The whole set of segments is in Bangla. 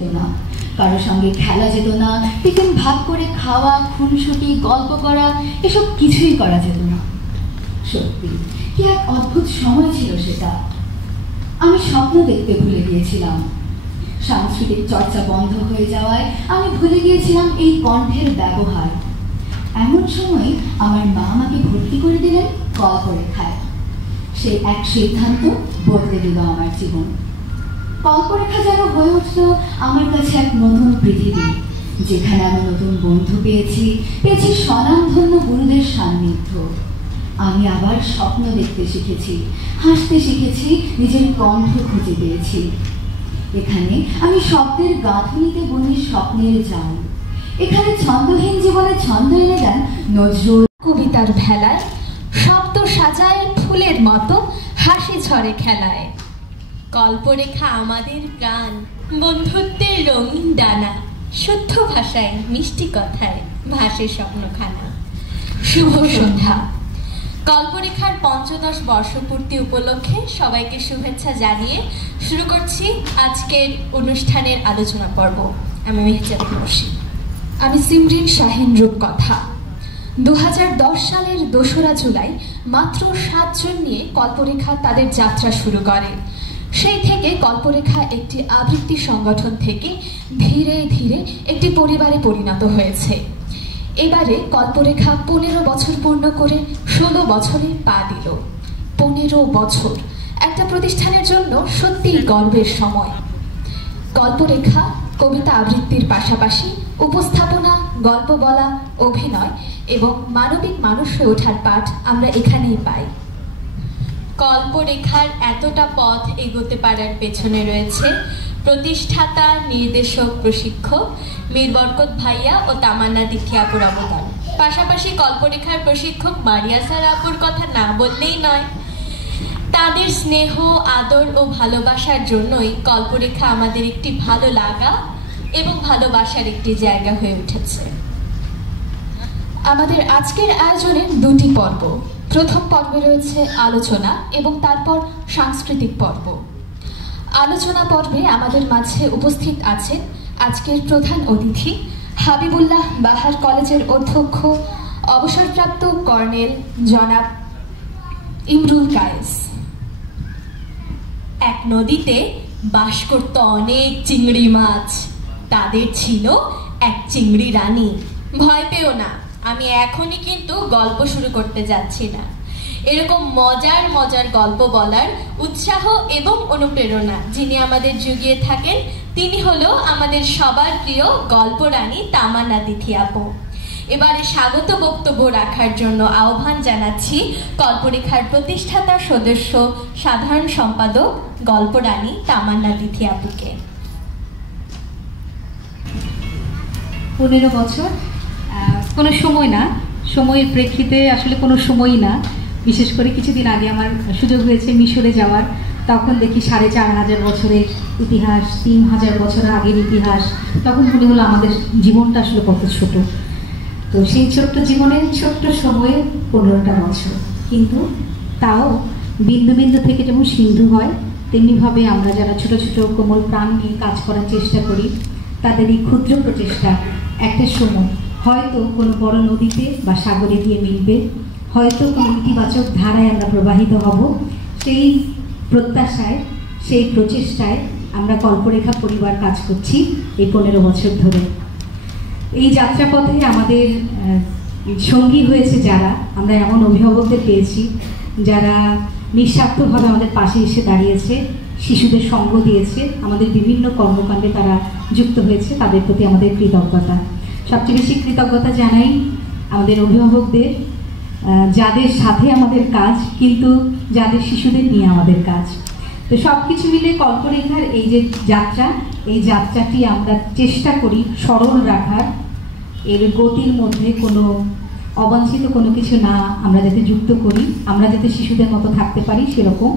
না, কারোর সঙ্গে খেলা যেত না, টিফিন ভাগ করে খাওয়া, খুনসুটি, গল্প করা এসব কিছুই করা যেত না। সত্যি কি এক অদ্ভুত সময় ছিল সেটা। আমি স্বপ্ন দেখতে ভুলে গিয়েছিলাম। সাংস্কৃতিক চর্চা বন্ধ হয়ে যাওয়ায় আমি ভুলে গিয়েছিলাম এই কণ্ঠের ব্যবহার। এমন সময় আমার মা আমাকে ভর্তি করে দিলেন কল্পরেখায়। সে এক সিদ্ধান্ত বদলে দিল আমার জীবন। কল্পরেখা যেন হয়ে উঠল আমার কাছে এক নতুন পৃথিবী, যেখানে আমি নতুন বন্ধু পেয়েছি স্বনামধন্য গুরুদের সান্নিধ্য। আমি আবার স্বপ্ন দেখতে শিখেছি, হাসতে শিখেছি, নিজের কণ্ঠ খুঁজে পেয়েছি। এখানে আমি শব্দের গাঁথনিতে বুনি স্বপ্নের জাল। এখানে ছন্দহীন জীবনে ছন্দ এনে দেন নজরুল। কবিতার ভেলায় শব্দ সাজায় ফুলের মতো, হাসি ঝরে খেলায়। কল্পরেখা আমাদের প্রাণ, বন্ধুত্বের রঙিন ডানা, শুদ্ধ ভাষায় মিষ্টি কথায় ভাসে স্বপ্নখানা। শুভ সন্ধ্যা। কল্পরেখার ৫৫ বর্ষপূর্তি উপলক্ষে সবাইকে শুভেচ্ছা জানিয়ে শুরু করছি আজকের অনুষ্ঠানের আলোচনা পর্ব। আমি মেহজাবিন রশিদ। আমি সিমরিন শাহিন রূপকথা। ২০১০ সালের ২রা জুলাই মাত্র ৭ জন নিয়ে কল্পরেখা তাদের যাত্রা শুরু করে। সেই থেকে কল্পরেখা একটি আবৃত্তি সংগঠন থেকে ধীরে ধীরে একটি পরিবারে পরিণত হয়েছে। এবারে কল্পরেখা ১৫ বছর পূর্ণ করে ১৬ বছরে পা দিল। ১৫ বছর একটা প্রতিষ্ঠানের জন্য সত্যিই গর্বের সময়। কল্পরেখা কবিতা আবৃত্তির পাশাপাশি উপস্থাপনা, গল্প বলা, অভিনয় এবং মানবিক মানুষ হয়ে ওঠার পাঠ আমরা এখানেই পাই। কল্পরেখার এতটা পথ এগোতে পারার পেছনে রয়েছে প্রতিষ্ঠাতা, নির্দেশক, প্রশিক্ষক মীর বরকত ভাইয়া ও তামান্না তিথি আপুর অবদান। পাশাপাশি কল্পরেখার প্রশিক্ষক মারিয়া স্যার আপুর কথা না বললেই নয়। তাদের স্নেহ, আদর ও ভালোবাসার জন্যই কল্পরেখা আমাদের একটি ভালো লাগা এবং ভালোবাসার একটি জায়গা হয়ে উঠেছে। আমাদের আজকের আয়োজনের ২টি পর্ব। প্রথম পর্বে রয়েছে আলোচনা এবং তারপর সাংস্কৃতিক পর্ব। আলোচনা পর্বে আমাদের মাঝে উপস্থিত আছেন আজকের প্রধান অতিথি হাবিবুল্লাহ বাহার কলেজের অধ্যক্ষ, অবসরপ্রাপ্ত কর্নেল জনাব ইমরুল কায়েস। এক নদীতে বাস করত অনেক চিংড়ি মাছ। তাদের ছিল এক চিংড়ি রানী। ভয় পেও না, আমি এখনই কিন্তু গল্প শুরু করতে যাচ্ছি না। এরকম মজার মজার গল্প বলার উৎসাহ এবং অনুপ্রেরণা যিনি আমাদের জুগিয়ে থাকেন, তিনি হলো আমাদের সবার প্রিয় গল্প রানী তামান্না তিথি আপু। এবারে স্বাগত বক্তব্য রাখার জন্য আহ্বান জানাচ্ছি কল্পরেখার প্রতিষ্ঠাতা সদস্য, সাধারণ সম্পাদক গল্প রানী তামান্না তিথি আপুকে। ১৫ বছর কোনো সময় না, সময়ের প্রেক্ষিতে আসলে কোনো সময়ই না। বিশেষ করে কিছুদিন আগে আমার সুযোগ হয়েছে মিশরে যাওয়ার। তখন দেখি ৪,৫০০ বছরের ইতিহাস, ৩,০০০ বছর আগের ইতিহাস। তখন মনে হলো আমাদের জীবনটা আসলে কত ছোট। তো সেই ছোট্ট জীবনের ছোট্ট সময়ে ১৫টা বছর, কিন্তু তাও বিন্দু বিন্দু থেকে যেমন সিন্ধু হয়, তেমনিভাবে আমরা যারা ছোট ছোট কোমল প্রাণ নিয়ে কাজ করার চেষ্টা করি, তাদের এই ক্ষুদ্র প্রচেষ্টা একটা সময় হয়তো কোনো বড় নদীতে বা সাগরে গিয়ে মিলবে, হয়তো কোনো ইতিবাচক ধারায় আমরা প্রবাহিত হব। সেই প্রত্যাশায়, সেই প্রচেষ্টায় আমরা কল্পরেখা পরিবার কাজ করছি এই ১৫ বছর ধরে। এই যাত্রাপথে আমাদের সঙ্গী হয়েছে যারা, আমরা এমন অভিভাবকদের পেয়েছি যারা নিঃস্বার্থভাবে আমাদের পাশে এসে দাঁড়িয়েছে, শিশুদের সঙ্গ দিয়েছে, আমাদের বিভিন্ন কর্মকাণ্ডে তারা যুক্ত হয়েছে। তাদের প্রতি আমাদের কৃতজ্ঞতা। সবচেয়ে বেশি কৃতজ্ঞতা জানাই আমাদের অভিভাবকদের, যাদের সাথে আমাদের কাজ, কিন্তু যাদের শিশুদের নিয়ে আমাদের কাজ। তো সব কিছু মিলে কল্পরেখার এই যে যাত্রা, এই যাত্রাটি আমরা চেষ্টা করি সরল রাখার, এর গতির মধ্যে কোনো অবাঞ্ছিত কোনো কিছু না আমরা যাতে যুক্ত করি, আমরা যাতে শিশুদের মতো থাকতে পারি সেরকম।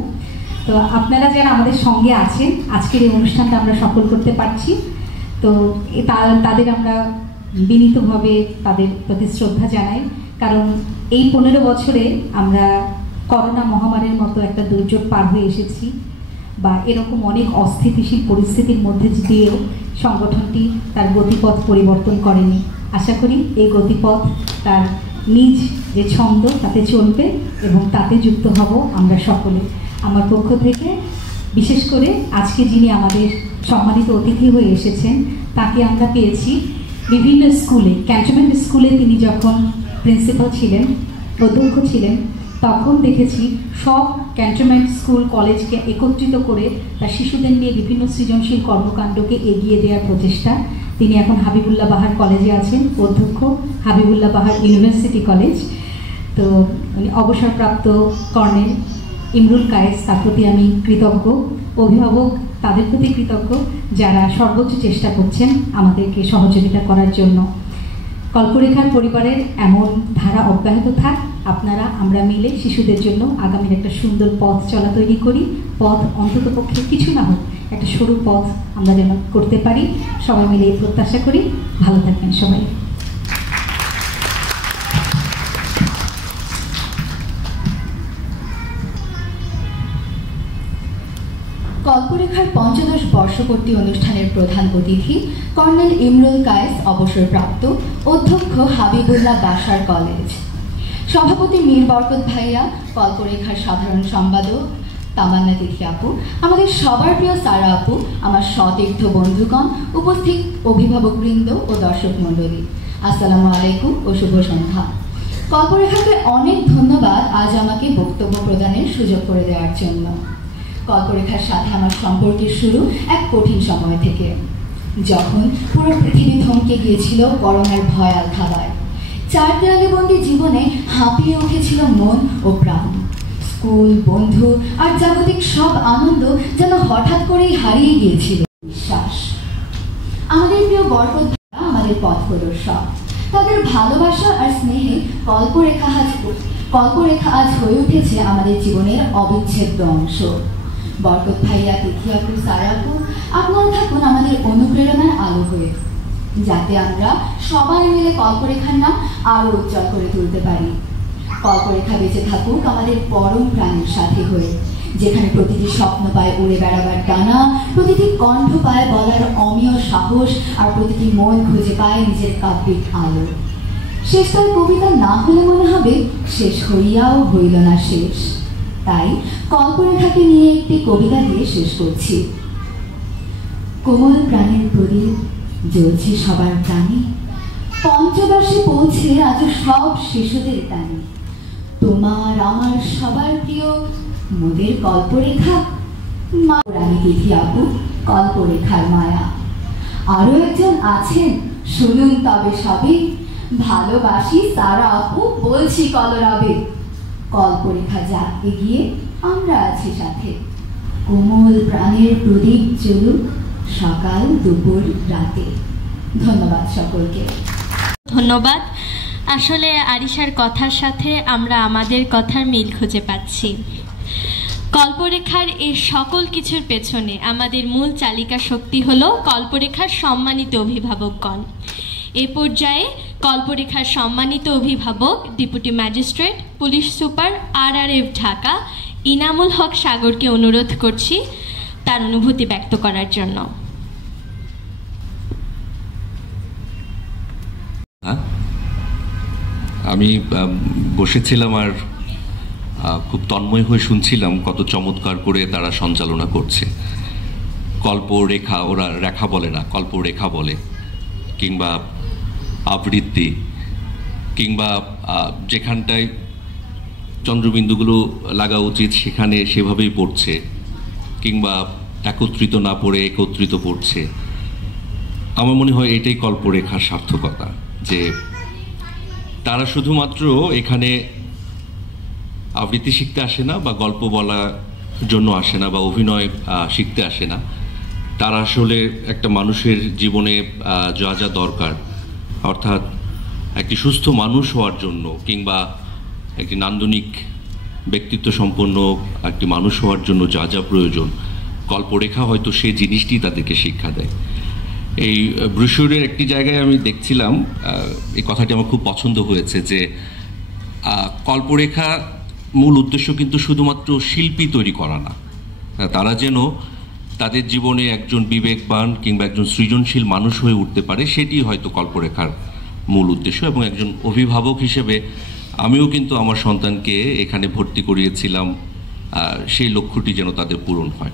তো আপনারা যারা আমাদের সঙ্গে আছেন, আজকের এই অনুষ্ঠানটা আমরা সফল করতে পারছি, তো তাদের আমরা বিনীতভাবে তাদের প্রতি শ্রদ্ধা জানাই। কারণ এই ১৫ বছরে আমরা করোনা মহামারীর মতো একটা দুর্যোগ পার হয়ে এসেছি। বা এরকম অনেক অস্থিতিশীল পরিস্থিতির মধ্যে দিয়েও সংগঠনটি তার গতিপথ পরিবর্তন করেনি। আশা করি এই গতিপথ তার নিজ যে ছন্দ তাতে চলবে এবং তাতে যুক্ত হব আমরা সকলে। আমার পক্ষ থেকে বিশেষ করে আজকে যিনি আমাদের সম্মানিত অতিথি হয়ে এসেছেন তাকে আমরা পেয়েছি বিভিন্ন স্কুলে, ক্যান্টনমেন্ট স্কুলে তিনি যখন প্রিন্সিপাল ছিলেন, অধ্যক্ষ ছিলেন, তখন দেখেছি সব ক্যান্টনমেন্ট স্কুল কলেজকে একত্রিত করে তার শিশুদের নিয়ে বিভিন্ন সৃজনশীল কর্মকাণ্ডকে এগিয়ে দেওয়ার প্রচেষ্টা। তিনি এখন হাবিবুল্লাহ বাহার কলেজে আছেন, অধ্যক্ষ হাবিবুল্লাহ বাহার ইউনিভার্সিটি কলেজ। তো উনি অবসরপ্রাপ্ত কর্নেল ইমরুল কায়েস, তার প্রতি আমি কৃতজ্ঞ। অভিভাবক তাদের প্রতি কৃতজ্ঞ যারা সর্বোচ্চ চেষ্টা করছেন আমাদেরকে সহযোগিতা করার জন্য। কল্পরেখার পরিবারের এমন ধারা অব্যাহত থাক, আপনারা আমরা মিলে শিশুদের জন্য আগামীর একটা সুন্দর পথ চলা তৈরি করি। পথ অন্ততপক্ষে কিছু না হোক, একটা সরু পথ আমরা যেন করতে পারি, সবাই মিলে এই প্রত্যাশা করি। ভালো থাকবেন সবাই। কল্পরেখার ৫৫ বর্ষপূর্তি অনুষ্ঠানের প্রধান অতিথি কর্নেল ইমরুল কায়েস, অবসরপ্রাপ্ত অধ্যক্ষ হাবিবুল্লাহ বাসার কলেজ। সভাপতি মীর বরকত ভাইয়া, কল্পরেখার সাধারণ সম্পাদক তামান্না তিথি আপু, আমাদের সবার প্রিয় সারা আপু, আমার সতীর্থ বন্ধুগণ, উপস্থিত অভিভাবকবৃন্দ ও দর্শক মণ্ডলী, আসসালামু আলাইকুম ও শুভ সন্ধ্যা। কল্পরেখাকে অনেক ধন্যবাদ আজ আমাকে বক্তব্য প্রদানের সুযোগ করে দেওয়ার জন্য। কল্পরেখার সাথে আমার সম্পর্কের শুরু এক কঠিন সময় থেকে, যখন পুরো পৃথিবী থমকে গিয়েছিল করোনার ভয়াল থাবায়। 4 দেয়ালে বন্দি জীবনে হাঁপিয়ে উঠেছিল মন ও প্রাণ। স্কুল, বন্ধু আর জাগতিক সব আনন্দ যেন হঠাৎ করেই হারিয়ে গিয়েছিল বিশ্বাস। আমাদের প্রিয় বরকত ভাইয়া আমাদের পথ প্রদর্শক। তাদের ভালোবাসা আর স্নেহে কল্পরেখা আজ হয়ে উঠেছে আমাদের জীবনের অবিচ্ছেদ্য অংশ। বরকত ভাইয়া, তিথি আপু, সারা আপু, আপনারা থাকুন আমাদের অনুপ্রেরণার আলো হয়ে, যাতে আমরা সবাই মিলে কল্পরেখার নাম আরো উজ্জ্বল করে তুলতে পারি। কল্পরেখা বেঁচে থাকুক আমাদের পরম প্রাণের সাথী হয়ে, যেখানে প্রতিটি স্বপ্ন পায় উড়ে বেড়াবার ডানা, প্রতিটি কণ্ঠ পায় বলার অমীয় সাহস, আর প্রতিটি মন খুঁজে পায় নিজের কাব্যিক আলো। শেষকাল কবিতা না হলে মনে হবে শেষ হইয়াও হইল না শেষ। তাই কল্পরেখাকে নিয়ে একটি কবিতা দিয়ে শেষ করছি। কোমল প্রাণের প্রদীপ জ্বলছে সবার প্রাণে, পঞ্চদশে পৌঁছে আজ সব শিশুদের টানে। তোমার আমার সবার প্রিয় মোদের কল্পরেখা, মা রানী তিথি আপু, কল্পরেখার মায়া। আরো একজন আছেন, শুনুন তবে সবে, ভালোবাসি সারা আপু, বলছি কলরবে। কল্পরেখা যাক এগিয়ে, আমরা আছি সাথে। কোমল প্রাণের প্রদীপ জ্বলুক সকাল, দুপুর, রাতে। ধন্যবাদ সকলকে। ধন্যবাদ। আসলে আরিশার কথার সাথে আমরা আমাদের কথার মিল খুঁজে পাচ্ছি। কল্পরেখার এই সকল কিছুর পেছনে আমাদের মূল চালিকা শক্তি হলো কল্পরেখার সম্মানিত অভিভাবকগণ। এ পর্যায়ে কল্পরেখার সম্মানিত অভিভাবক deputy magistrate, police super, RRF Dhaka Inamul Haque সাগরকে অনুরোধ করছি তার অনুভূতি ব্যক্ত করার জন্য। আমি বসেছিলাম আর খুব তন্ময় হয়ে শুনছিলাম কত চমৎকার করে তারা সঞ্চালনা করছে। কল্পরেখা, ওরা রেখা বলে না, কল্পরেখা বলে, কিংবা আবৃত্তি, কিংবা যেখানটায় চন্দ্রবিন্দুগুলো লাগা উচিত সেখানে সেভাবেই পড়ছে, কিংবা একত্রিত না পড়ে একত্রিত পড়ছে। আমার মনে হয় এটাই কল্পরেখার সার্থকতা, যে তারা শুধুমাত্র এখানে আবৃত্তি শিখতে আসে না, বা গল্প বলার জন্য আসে না, বা অভিনয় শিখতে আসে না। তারা আসলে একটা মানুষের জীবনে যা যা দরকার, অর্থাৎ একটি সুস্থ মানুষ হওয়ার জন্য, কিংবা একটি নান্দনিক ব্যক্তিত্ব সম্পন্ন একটি মানুষ হওয়ার জন্য যা যা প্রয়োজন, কল্পরেখা হয়তো সেই জিনিসটি তাদেরকে শিক্ষা দেয়। এই ব্রোশিউরের একটি জায়গায় আমি দেখছিলাম, এই কথাটি আমার খুব পছন্দ হয়েছে, যে কল্পরেখা মূল উদ্দেশ্য কিন্তু শুধুমাত্র শিল্পী তৈরি করা না, তারা যেন তাদের জীবনে একজন বিবেকবান কিংবা একজন সৃজনশীল মানুষ হয়ে উঠতে পারে, সেটি হয়তো কল্পরেখার মূল উদ্দেশ্য। এবং একজন অভিভাবক হিসেবে আমিও কিন্তু আমার সন্তানকে এখানে ভর্তি করিয়েছিলাম সেই লক্ষ্যটি যেন তাদের পূরণ হয়।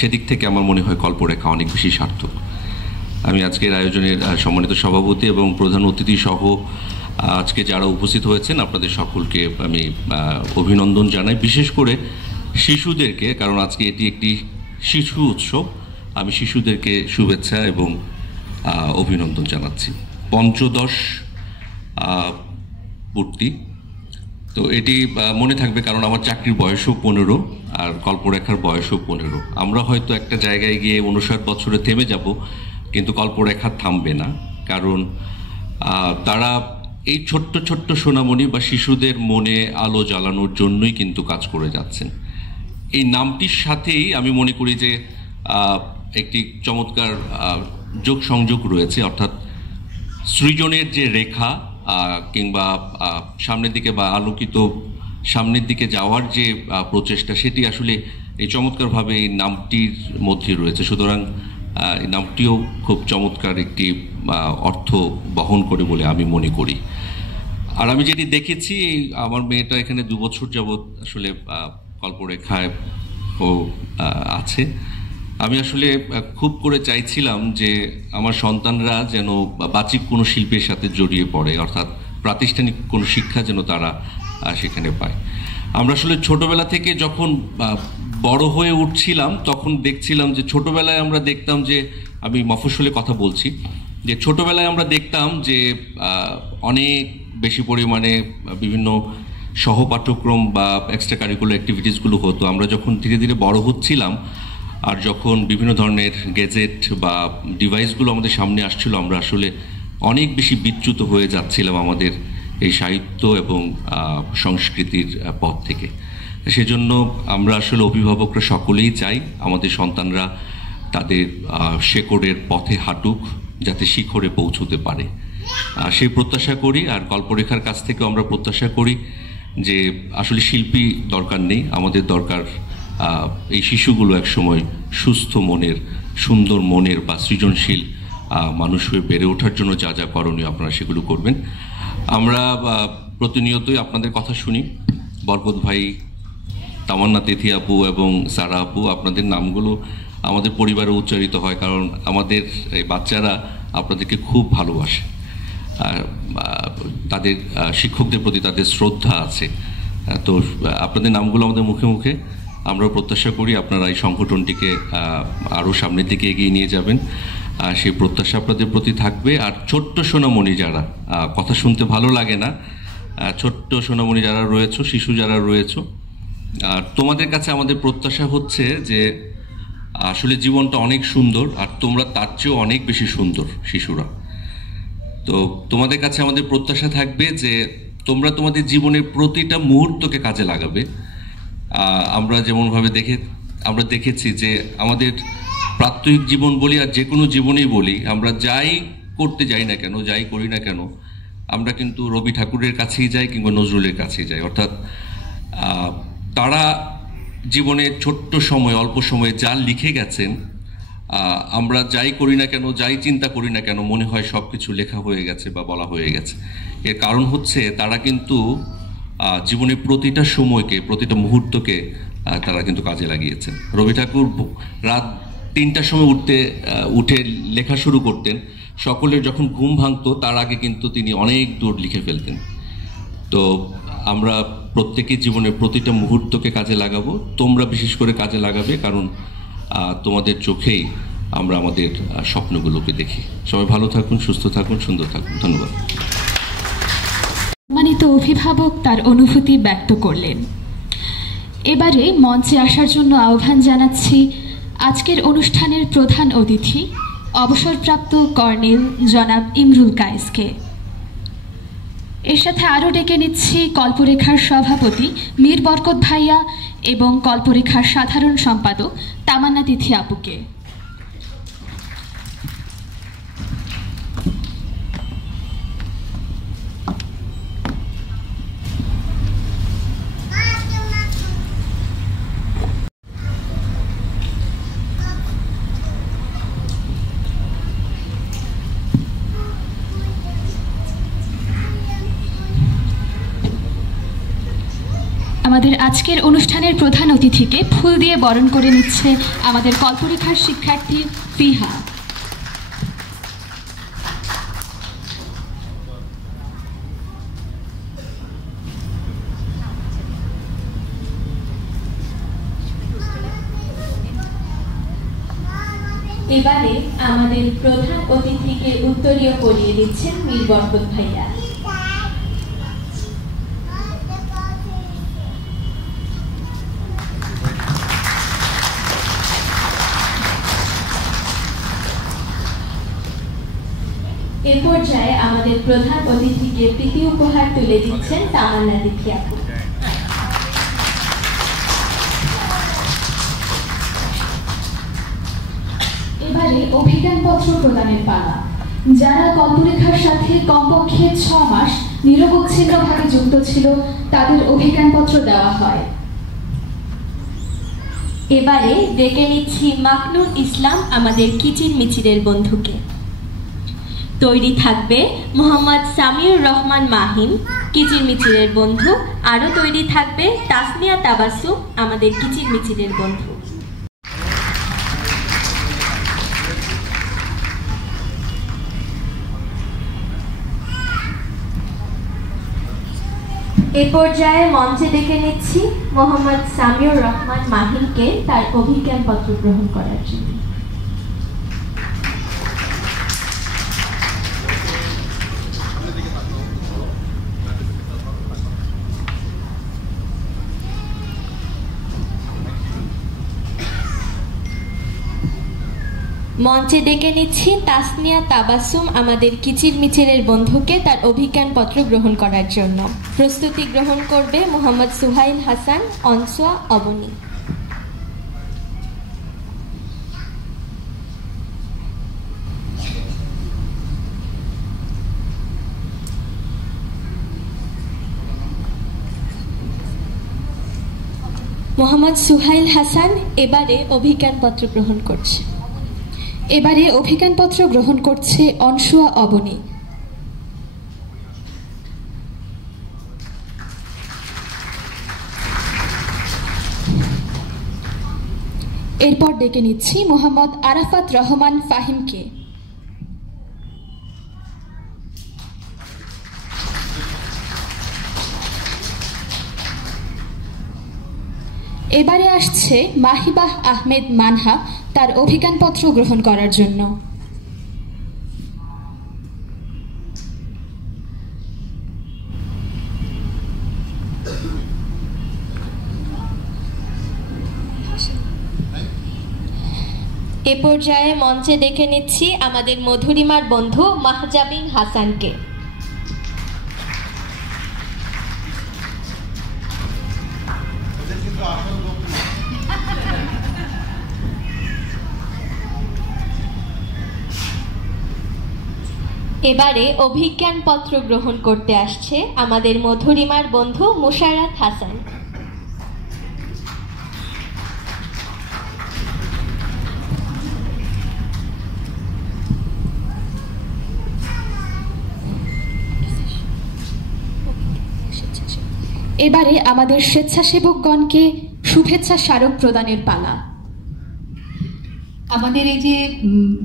সেদিক থেকে আমার মনে হয় কল্পরেখা অনেক বেশি সার্থক। আমি আজকের আয়োজনের সম্মানিত সভাপতি এবং প্রধান অতিথি সহ আজকে যারা উপস্থিত হয়েছেন আপনাদের সকলকে আমি অভিনন্দন জানাই, বিশেষ করে শিশুদেরকে, কারণ আজকে এটি একটি শিশু উৎসব। আমি শিশুদেরকে শুভেচ্ছা এবং অভিনন্দন জানাচ্ছি। পঞ্চদশ পূর্তি, তো এটি মনে থাকবে কারণ আমার চাকরির বয়সও 15 আর কল্পরেখার বয়সও 15। আমরা হয়তো একটা জায়গায় গিয়ে 59 বছরে থেমে যাব, কিন্তু কল্পরেখা থামবে না, কারণ তারা এই ছোট্ট ছোট্ট সোনামণি বা শিশুদের মনে আলো জ্বালানোর জন্যই কিন্তু কাজ করে যাচ্ছেন। এই নামটির সাথেই আমি মনে করি যে একটি চমৎকার যোগ সংযোগ রয়েছে, অর্থাৎ সৃজনের যে রেখা কিংবা সামনের দিকে বা আলোকিত সামনের দিকে যাওয়ার যে প্রচেষ্টা, সেটি আসলে এই চমৎকারভাবে এই নামটির মধ্যে রয়েছে। সুতরাং এই নামটিও খুব চমৎকার একটি অর্থ বহন করে বলে আমি মনে করি। আর আমি যেটি দেখেছি, আমার মেয়েটা এখানে 2 বছর যাবৎ আসলে কল্পরেখায় আছে। আমি আসলে খুব করে চাইছিলাম যে আমার সন্তানরা যেন বাচিক কোনো শিল্পের সাথে জড়িয়ে পড়ে, অর্থাৎ প্রাতিষ্ঠানিক কোনো শিক্ষা যেন তারা সেখানে পায়। আমরা আসলে ছোটবেলা থেকে যখন বড় হয়ে উঠছিলাম তখন দেখছিলাম যে ছোটবেলায় আমরা দেখতাম যে, আমি মফস্বলে কথা বলছি, যে ছোটবেলায় আমরা দেখতাম যে অনেক বেশি পরিমাণে বিভিন্ন সহপাঠ্যক্রম বা এক্সট্রা কারিকুলার অ্যাক্টিভিটিসগুলো হতো। আমরা যখন ধীরে ধীরে বড় হচ্ছিলাম আর যখন বিভিন্ন ধরনের গ্যাজেট বা ডিভাইসগুলো আমাদের সামনে আসছিল, আমরা আসলে অনেক বেশি বিচ্যুত হয়ে যাচ্ছিলাম আমাদের এই সাহিত্য এবং সংস্কৃতির পথ থেকে। সেজন্য আমরা আসলে অভিভাবকরা সকলেই চাই আমাদের সন্তানরা তাদের শেকড়ের পথে হাঁটুক, যাতে শিখরে পৌঁছতে পারে, সেই প্রত্যাশা করি। আর কল্পরেখার কাছ থেকেও আমরা প্রত্যাশা করি যে আসলে শিল্পী দরকার নেই, আমাদের দরকার এই শিশুগুলো একসময় সুস্থ মনের, সুন্দর মনের বা সৃজনশীল মানুষ হয়ে বেড়ে ওঠার জন্য যা যা করণীয় আপনারা সেগুলো করবেন। আমরা প্রতিনিয়তই আপনাদের কথা শুনি। বরকত ভাই, তামান্না তিথি আপু এবং সারা আপু, আপনাদের নামগুলো আমাদের পরিবারে উচ্চারিত হয়, কারণ আমাদের এই বাচ্চারা আপনাদেরকে খুব ভালোবাসে। তাদের শিক্ষকদের প্রতি তাদের শ্রদ্ধা আছে। তো আপনাদের নামগুলো আমাদের মুখে মুখে, আমরা প্রত্যাশা করি আপনারা এই সংগঠনটিকে আরও সামনের দিকে এগিয়ে নিয়ে যাবেন, সেই প্রত্যাশা আপনাদের প্রতি থাকবে। আর ছোট্ট সোনামণি যারা, কথা শুনতে ভালো লাগে না, ছোট্ট সোনামণি যারা রয়েছো, শিশু যারা রয়েছো, আর তোমাদের কাছে আমাদের প্রত্যাশা হচ্ছে যে আসলে জীবনটা অনেক সুন্দর, আর তোমরা তার চেয়েও অনেক বেশি সুন্দর শিশুরা। তো তোমাদের কাছে আমাদের প্রত্যাশা থাকবে যে তোমরা তোমাদের জীবনের প্রতিটা মুহূর্তকে কাজে লাগাবে। আমরা যেমনভাবে আমরা দেখেছি যে আমাদের প্রাত্যহিক জীবন বলি আর যে কোনো জীবনেই বলি, আমরা যাই করতে যাই না কেন, যাই করি না কেন, আমরা কিন্তু রবি ঠাকুরের কাছেই যাই কিংবা নজরুলের কাছেই যাই। অর্থাৎ তারা জীবনে ছোট্ট সময়, অল্প সময়ে যা লিখে গেছেন, আমরা যাই করি না কেন, যাই চিন্তা করি না কেন, মনে হয় সব কিছু লেখা হয়ে গেছে বা বলা হয়ে গেছে। এর কারণ হচ্ছে তারা কিন্তু জীবনের প্রতিটা সময়কে, প্রতিটা মুহূর্তকে তারা কিন্তু কাজে লাগিয়েছেন। রবি ঠাকুর রাত 3টার সময় উঠে লেখা শুরু করতেন। সকলের যখন ঘুম ভাঙতো তার আগে কিন্তু তিনি অনেক দূর লিখে ফেলতেন। তো আমরা প্রত্যেকেই জীবনের প্রতিটা মুহূর্তকে কাজে লাগাবো, তোমরা বিশেষ করে কাজে লাগাবে, কারণ তোমাদের চোখেই আমরা আমাদের স্বপ্নগুলোকে দেখি। সবাই ভালো থাকুন, সুস্থ থাকুন, সুন্দর থাকুন। ধন্যবাদ। সম্মানিত অভিভাবক তার অনুভূতি ব্যক্ত করলেন। এবারে মঞ্চে আসার জন্য আহ্বান জানাচ্ছি আজকের অনুষ্ঠানের প্রধান অতিথি, অবসরপ্রাপ্ত কর্নেল জনাব ইমরুল কায়েসকে। এর সাথে আরও ডেকে নিচ্ছি কল্পরেখার সভাপতি মীর বরকত ভাইয়া এবং কল্পরেখার সাধারণ সম্পাদক তামান্না তিথি আপুকে। আমাদের আজকের অনুষ্ঠানের প্রধান অতিথিকে ফুল দিয়ে বরণ করে নিচ্ছে আমাদের কল্পরেখার শিক্ষার্থী ফিহা। এবারে আমাদের প্রধান অতিথিকে উত্তরীয় পরিয়ে দিচ্ছেন মীর বরকত ভাইয়া। এ পর্যায়ে আমাদের প্রধান অতিথিকে প্রীতি উপহার তুলে দিচ্ছেন তামান্না দিদি আপু। এবারে অভিজ্ঞানপত্র প্রদানের পালা। যারা কল্পরেখার সাথে কমপক্ষে 6 মাস নিরবচ্ছিন্নভাবে যুক্ত ছিল তাদের অভিজ্ঞানপত্র দেওয়া হয়। এবারে ডেকে নিচ্ছি মাকনুর ইসলাম আমাদের কিচির মিচিরের বন্ধুকে। তৈরি থাকবে মোহাম্মদ সামিউর রহমান মাহিম, কিচির মিচিরের বন্ধু। আরও তৈরি থাকবে তাসনিয়া তাবাসসুম, আমাদের কিচির মিচিরের বন্ধু। এ পর্যায়ে মঞ্চে ডেকে নিচ্ছি মোহাম্মদ সামিউর রহমান মাহিমকে তার অভিজ্ঞানপত্র গ্রহণ করার জন্য। মঞ্চে ডেকে নিচ্ছি তাসনিয়া তাবাসসুম আমাদের কিচির মিচিরের বন্ধুকে তার অভিজ্ঞানপত্র গ্রহণ করার জন্য। প্রস্তুতি গ্রহণ করবে মোহাম্মদ সুহাইল হাসান, অনসোয়া, অবনী। মোহাম্মদ সুহাইল হাসান এবারে অভিজ্ঞানপত্র গ্রহণ করছে। এবারে অভিজ্ঞানপত্র গ্রহণ করছে অনসোয়া, অবনী। এরপর ডেকে নিচ্ছি মোহাম্মদ আরাফাত রহমান ফাহিমকে। এবারে আসছে মাহিবাহ আহমেদ মানহা তার অভিজ্ঞানপত্র গ্রহণ করার জন্য। এ পর্যায়ে মঞ্চে ডেকে নিচ্ছি আমাদের মধুরিমার বন্ধু মাহজাবিন হাসানকে। এবারে অভিজ্ঞানপত্র গ্রহণ করতে আসছে আমাদের মধুরিমার বন্ধু মুশারাত হাসান। এবারে আমাদের স্বেচ্ছাসেবকগণকে শুভেচ্ছা স্মারক প্রদানের পালা। আমাদের এই যে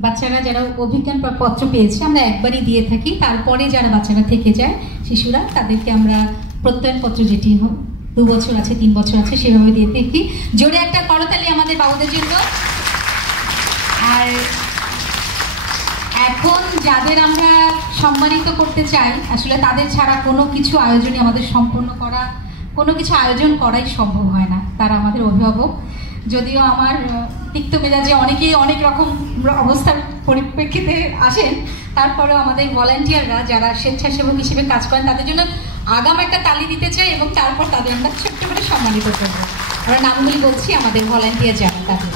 বাচ্চারা যারা অভিজ্ঞান পত্র পেয়েছে আমরা একবারই দিয়ে থাকি, তারপরে যারা বাচ্চারা থেকে যায় শিশুরা তাদেরকে আমরা প্রত্যয়নপত্র যেটি 2 বছর আছে 3 বছর আছে সেভাবে দিয়ে থাকি। জোরে একটা করতালি আমাদের বাবুদের জন্য। আর এখন যাদের আমরা সম্মানিত করতে চাই আসলে তাদের ছাড়া কোনো কিছু আয়োজনই আমাদের সম্পন্ন করা, কোনো কিছু আয়োজন করাই সম্ভব হয় না। তারা আমাদের অভিভাবক। যদিও আমার তিক্ত মেজাজে অনেকেই অনেক রকম অবস্থার পরিপ্রেক্ষিতে আসেন, তারপরেও আমাদের ভলান্টিয়াররা যারা স্বেচ্ছাসেবক হিসেবে কাজ করেন তাদের জন্য আগাম একটা তালি দিতে চাই এবং তারপর তাদের আমরা ছোট্ট করে সম্মানিত করবো। আমরা নামগুলি বলছি আমাদের ভলান্টিয়ার যারা তাদের।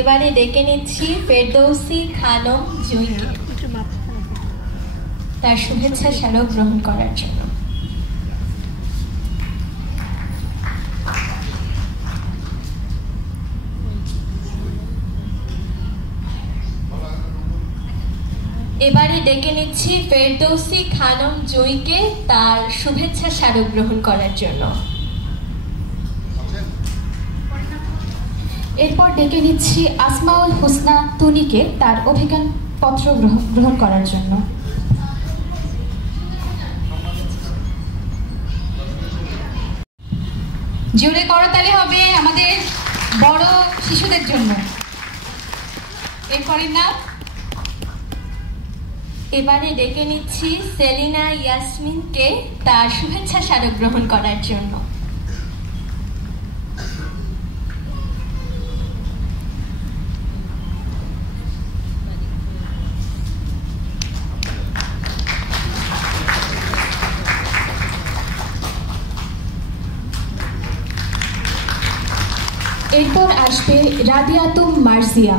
এবারে ডেকে নিচ্ছি ফেরদৌসি খানম জুঁইকে তার শুভেচ্ছা স্মারক গ্রহণ করার জন্য। এবারে ডেকে নিচ্ছি ফেরদৌসী খানম জুঁইকে তার শুভেচ্ছা স্মারক গ্রহণ করার জন্য। এরপর ডেকে নিচ্ছি আসমাউল হোসনা তুনিকে তার অভিজ্ঞানপত্র গ্রহণ করার জন্য। জোরে করতালি হবে আমাদের বড় শিশুদের জন্য। এরপরের নাম এবারে ডেকে নিচ্ছি সেলিনা ইয়াসমিনকে তার শুভেচ্ছা স্মারক গ্রহণ করার জন্য। এরপর আসবে রাদিয়াতুম মার্জিয়া।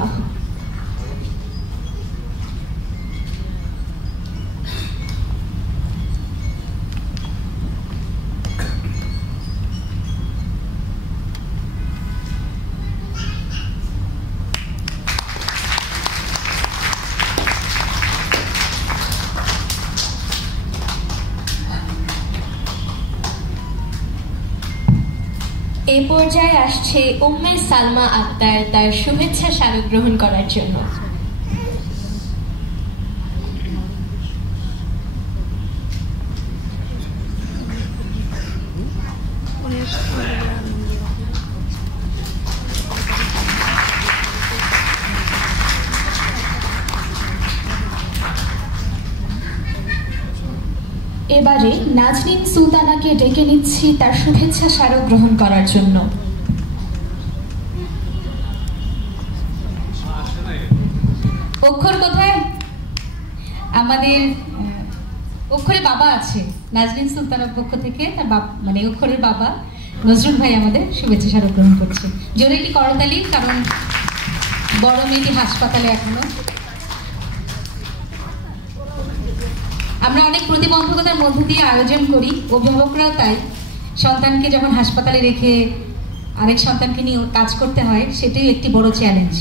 এই পর্যায়ে আসছে উম্মে সালমা আক্তার তার শুভেচ্ছা স্মারক গ্রহণ করার জন্য। এবারে নাজনীন সুলতানাকে ডেকে নিচ্ছি তার শুভেচ্ছা স্মারক গ্রহণ করার জন্য। অক্ষর কোথায়? আমাদের অক্ষরে বাবা আছে, নাজনীন সুলতানার পক্ষ থেকে তার মানে অক্ষরের বাবা নজরুল ভাই আমাদের শুভেচ্ছা স্মারক গ্রহণ করছে। জোরে একটি করতালি, কারণ বড় মেয়েটি হাসপাতালে এখনো। আমরা অনেক প্রতিবন্ধকতার মধ্য দিয়ে আয়োজন করি, অভিভাবকরাও তাই। সন্তানকে যখন হাসপাতালে রেখে আরেক সন্তানকে নিয়ে কাজ করতে হয়, সেটাই একটি বড় চ্যালেঞ্জ।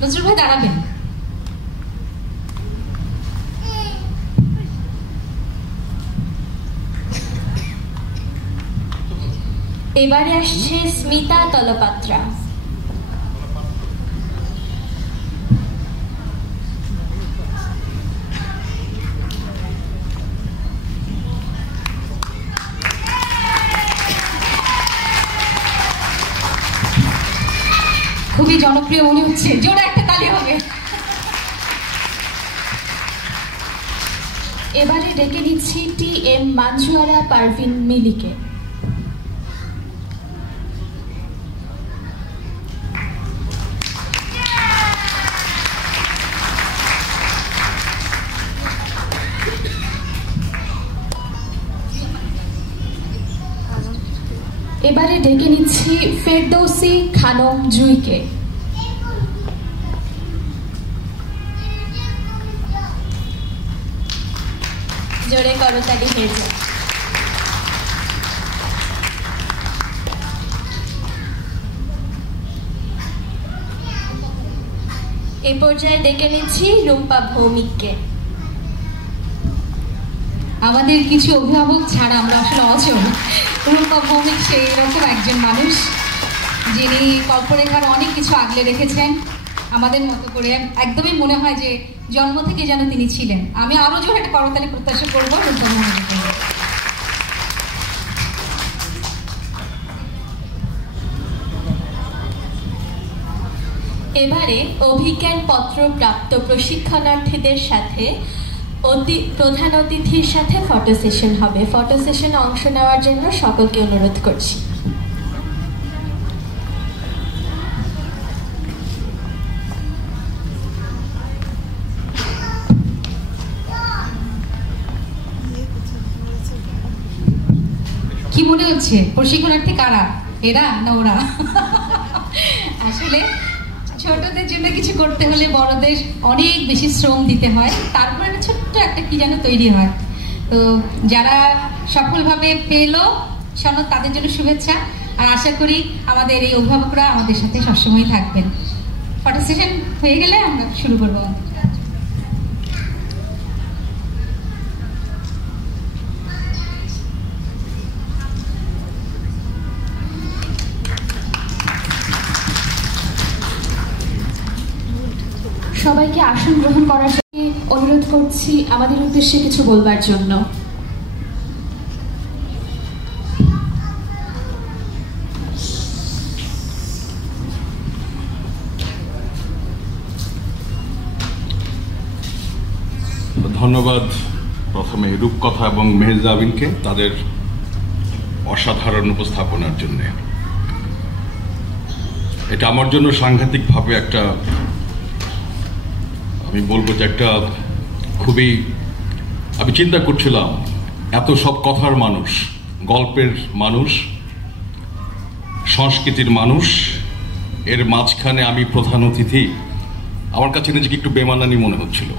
নজরুল ভাই দাঁড়াবেন। এবারে আসছে স্মিতা তলপাত্রা। খুবই জনপ্রিয় মনে হচ্ছে, জোরে একটা তালি হবে। এবারে ডেকে নিচ্ছি টি.এম. মানজুয়ারা পারভিন মিলিকে। এবারে ডেকে নিচ্ছি ফেরদৌসী খানম জুঁইকে। জোরে করতালি হয়ে যায়। এই পর্যায়ে ডেকে নিচ্ছি রুম্পা ভৌমিককে। আমাদের কিছু অভিভাবক ছাড়া আমরা আসলে অচল। রূপা ভৌমিক সেই রকম একজন মানুষ যিনি কল্পরেখার অনেক কিছু আগলে রেখেছেন আমাদের মতো করে। একদমই মনে হয় যে জন্ম থেকে যেন তিনি ছিলেন। আমি আরো জোরে একটা করতালি প্রত্যাশা করবো রূপা ভৌমিককে। এবারে অভিজ্ঞান পত্র প্রাপ্ত প্রশিক্ষণার্থীদের সাথে প্রধান অতিথির সাথে ফটো সেশন হবে। ফটো সেশনে অংশ নেওয়ার জন্য সকলকে অনুরোধ করছি। কি মনে হচ্ছে প্রশিক্ষণার্থী কারা? এরা না ওরা? আসলে ছোটদের জন্য কিছু করতে হলে বড়দের অনেক বেশি শ্রম দিতে হয়, তারপরে একটা ছোট্ট একটা কি যেন তৈরি হয়। তো যারা সফলভাবে পেলো সনদ, তাদের জন্য শুভেচ্ছা। আর আশা করি আমাদের এই অভিভাবকরা আমাদের সাথে সবসময় থাকবেন। ফটো সেশন হয়ে গেলে আমরা শুরু করবো। সবাইকে আসন গ্রহণ করার জন্য অনুরোধ করছি আমাদের উদ্দেশ্যে কিছু বলবার জন্য। ধন্যবাদ প্রথমে রূপকথা এবং মেহজাবিনকে তাদের অসাধারণ উপস্থাপনার জন্য। এটা আমার জন্য সাংঘাতিকভাবে একটা, আমি বলবো যে একটা খুবই, আমি চিন্তা করছিলাম এত সব কথার মানুষ, গল্পের মানুষ, সংস্কৃতির মানুষ, এর মাঝখানে আমি প্রধান অতিথি। আমার কাছে নিজেকে একটু বেমানানি মনে হচ্ছিল,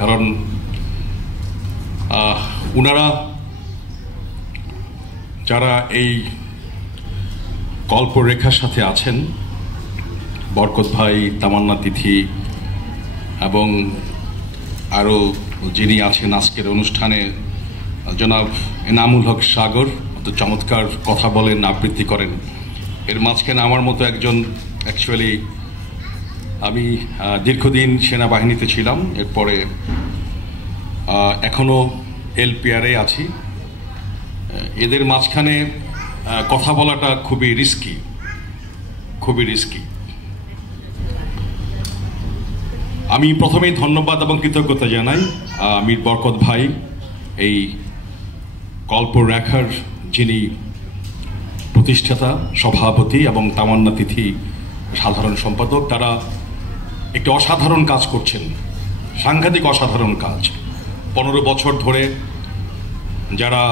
কারণ ওনারা যারা এই কল্পরেখার সাথে আছেন, বরকত ভাই, তামান্না তিথি এবং আরও যিনি আছেন আজকের অনুষ্ঠানে, জনাব এনামুল হক সাগর, অত চমৎকার কথা বলেন, আবৃত্তি করেন। এর মাঝখানে আমার মতো একজন, অ্যাকচুয়ালি আমি দীর্ঘদিন সেনাবাহিনীতে ছিলাম, এরপরে এখনও এলপিআরে আছি। এদের মাঝখানে কথা বলাটা খুবই রিস্কি, খুবই রিস্কি। আমি প্রথমেই ধন্যবাদ এবং কৃতজ্ঞতা জানাই আমির বরকত ভাই, এই কল্পরেখার যিনি প্রতিষ্ঠাতা, সভাপতি, এবং তামান্না তিথি সাধারণ সম্পাদক। তারা একটি অসাধারণ কাজ করছেন, সাংঘাতিক অসাধারণ কাজ। 15 বছর ধরে যারা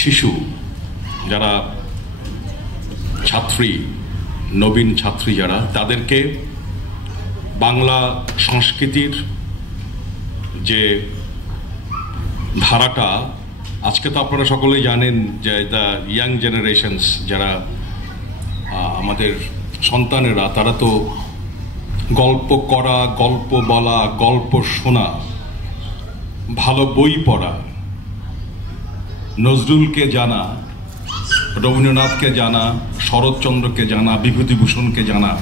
শিশু, যারা ছাত্রী, নবীন ছাত্রী যারা, তাদেরকে বাংলা সংস্কৃতির যে ধারাটা, আজকে তো আপনারা সকলেই জানেন যে দ্য ইয়াং জেনারেশনস, যারা আমাদের সন্তানেরা, তারা তো গল্প করা, গল্প বলা, গল্প শোনা, ভালো বই পড়া, নজরুলকে জানা, রবীন্দ্রনাথকে জানা, শরৎচন্দ্রকে জানা, বিভূতিভূষণকে জানা,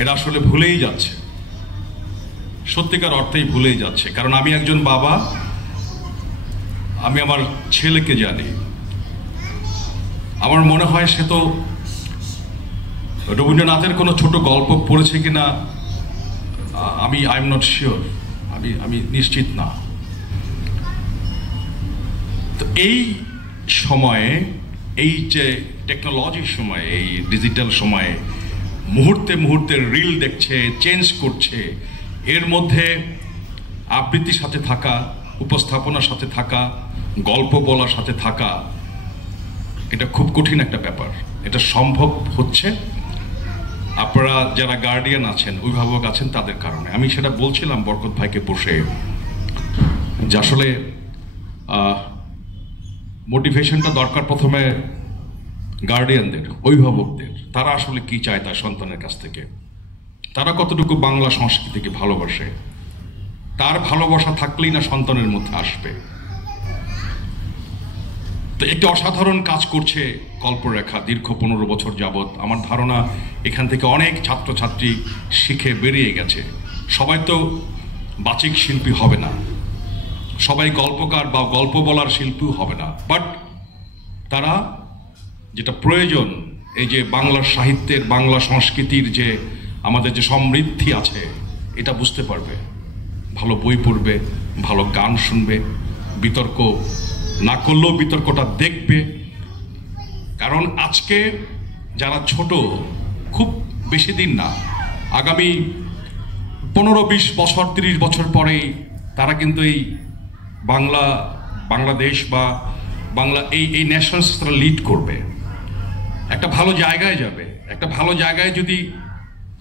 এরা আসলে ভুলেই যাচ্ছে, সত্যিকার অর্থেই ভুলেই যাচ্ছে। কারণ আমি একজন বাবা, আমি আমার ছেলেকে জানি, আমার মনে হয় সে তো রবীন্দ্রনাথের কোনো ছোট গল্প পড়েছে কিনা আই এম নট শিওর, আমি নিশ্চিত না। তো এই সময়ে, এই যে টেকনোলজির সময়ে, এই ডিজিটাল সময়ে মুহূর্তে মুহূর্তে রিল দেখছে, চেঞ্জ করছে, এর মধ্যে আবৃত্তির সাথে থাকা, উপস্থাপনার সাথে থাকা, গল্প বলার সাথে থাকা, এটা খুব কঠিন একটা ব্যাপার। এটা সম্ভব হচ্ছে আপনারা যারা গার্ডিয়ান আছেন, অভিভাবক আছেন, তাদের কারণে। আমি সেটা বলছিলাম বরকত ভাইকে বসে, যে আসলে মোটিভেশনটা দরকার প্রথমে গার্ডিয়ানদের, অভিভাবকদের। তারা আসলে কি চায় তার সন্তানের কাছ থেকে, তারা কতটুকু বাংলা সংস্কৃতিকে ভালোবাসে, তার ভালোবাসা থাকলেই না সন্তানের মধ্যে আসবে। তো একটি অসাধারণ কাজ করছে কল্পরেখা দীর্ঘ 15 বছর যাবৎ। আমার ধারণা এখান থেকে অনেক ছাত্রছাত্রী শিখে বেরিয়ে গেছে। সবাই তো বাচিক শিল্পী হবে না, সবাই গল্পকার বা গল্প বলার শিল্পীও হবে না, বাট তারা যেটা প্রয়োজন, এই যে বাংলা সাহিত্যের, বাংলা সংস্কৃতির যে আমাদের যে সমৃদ্ধি আছে, এটা বুঝতে পারবে, ভালো বই পড়বে, ভালো গান শুনবে, বিতর্ক না করলেও বিতর্কটা দেখবে। কারণ আজকে যারা ছোট, খুব বেশি দিন না, আগামী 15-20 বছর, 30 বছর পরেই তারা কিন্তু এই বাংলাদেশ বা বাংলা এই ন্যাশনস তারা লিড করবে, একটা ভালো জায়গায় যাবে। একটা ভালো জায়গায় যদি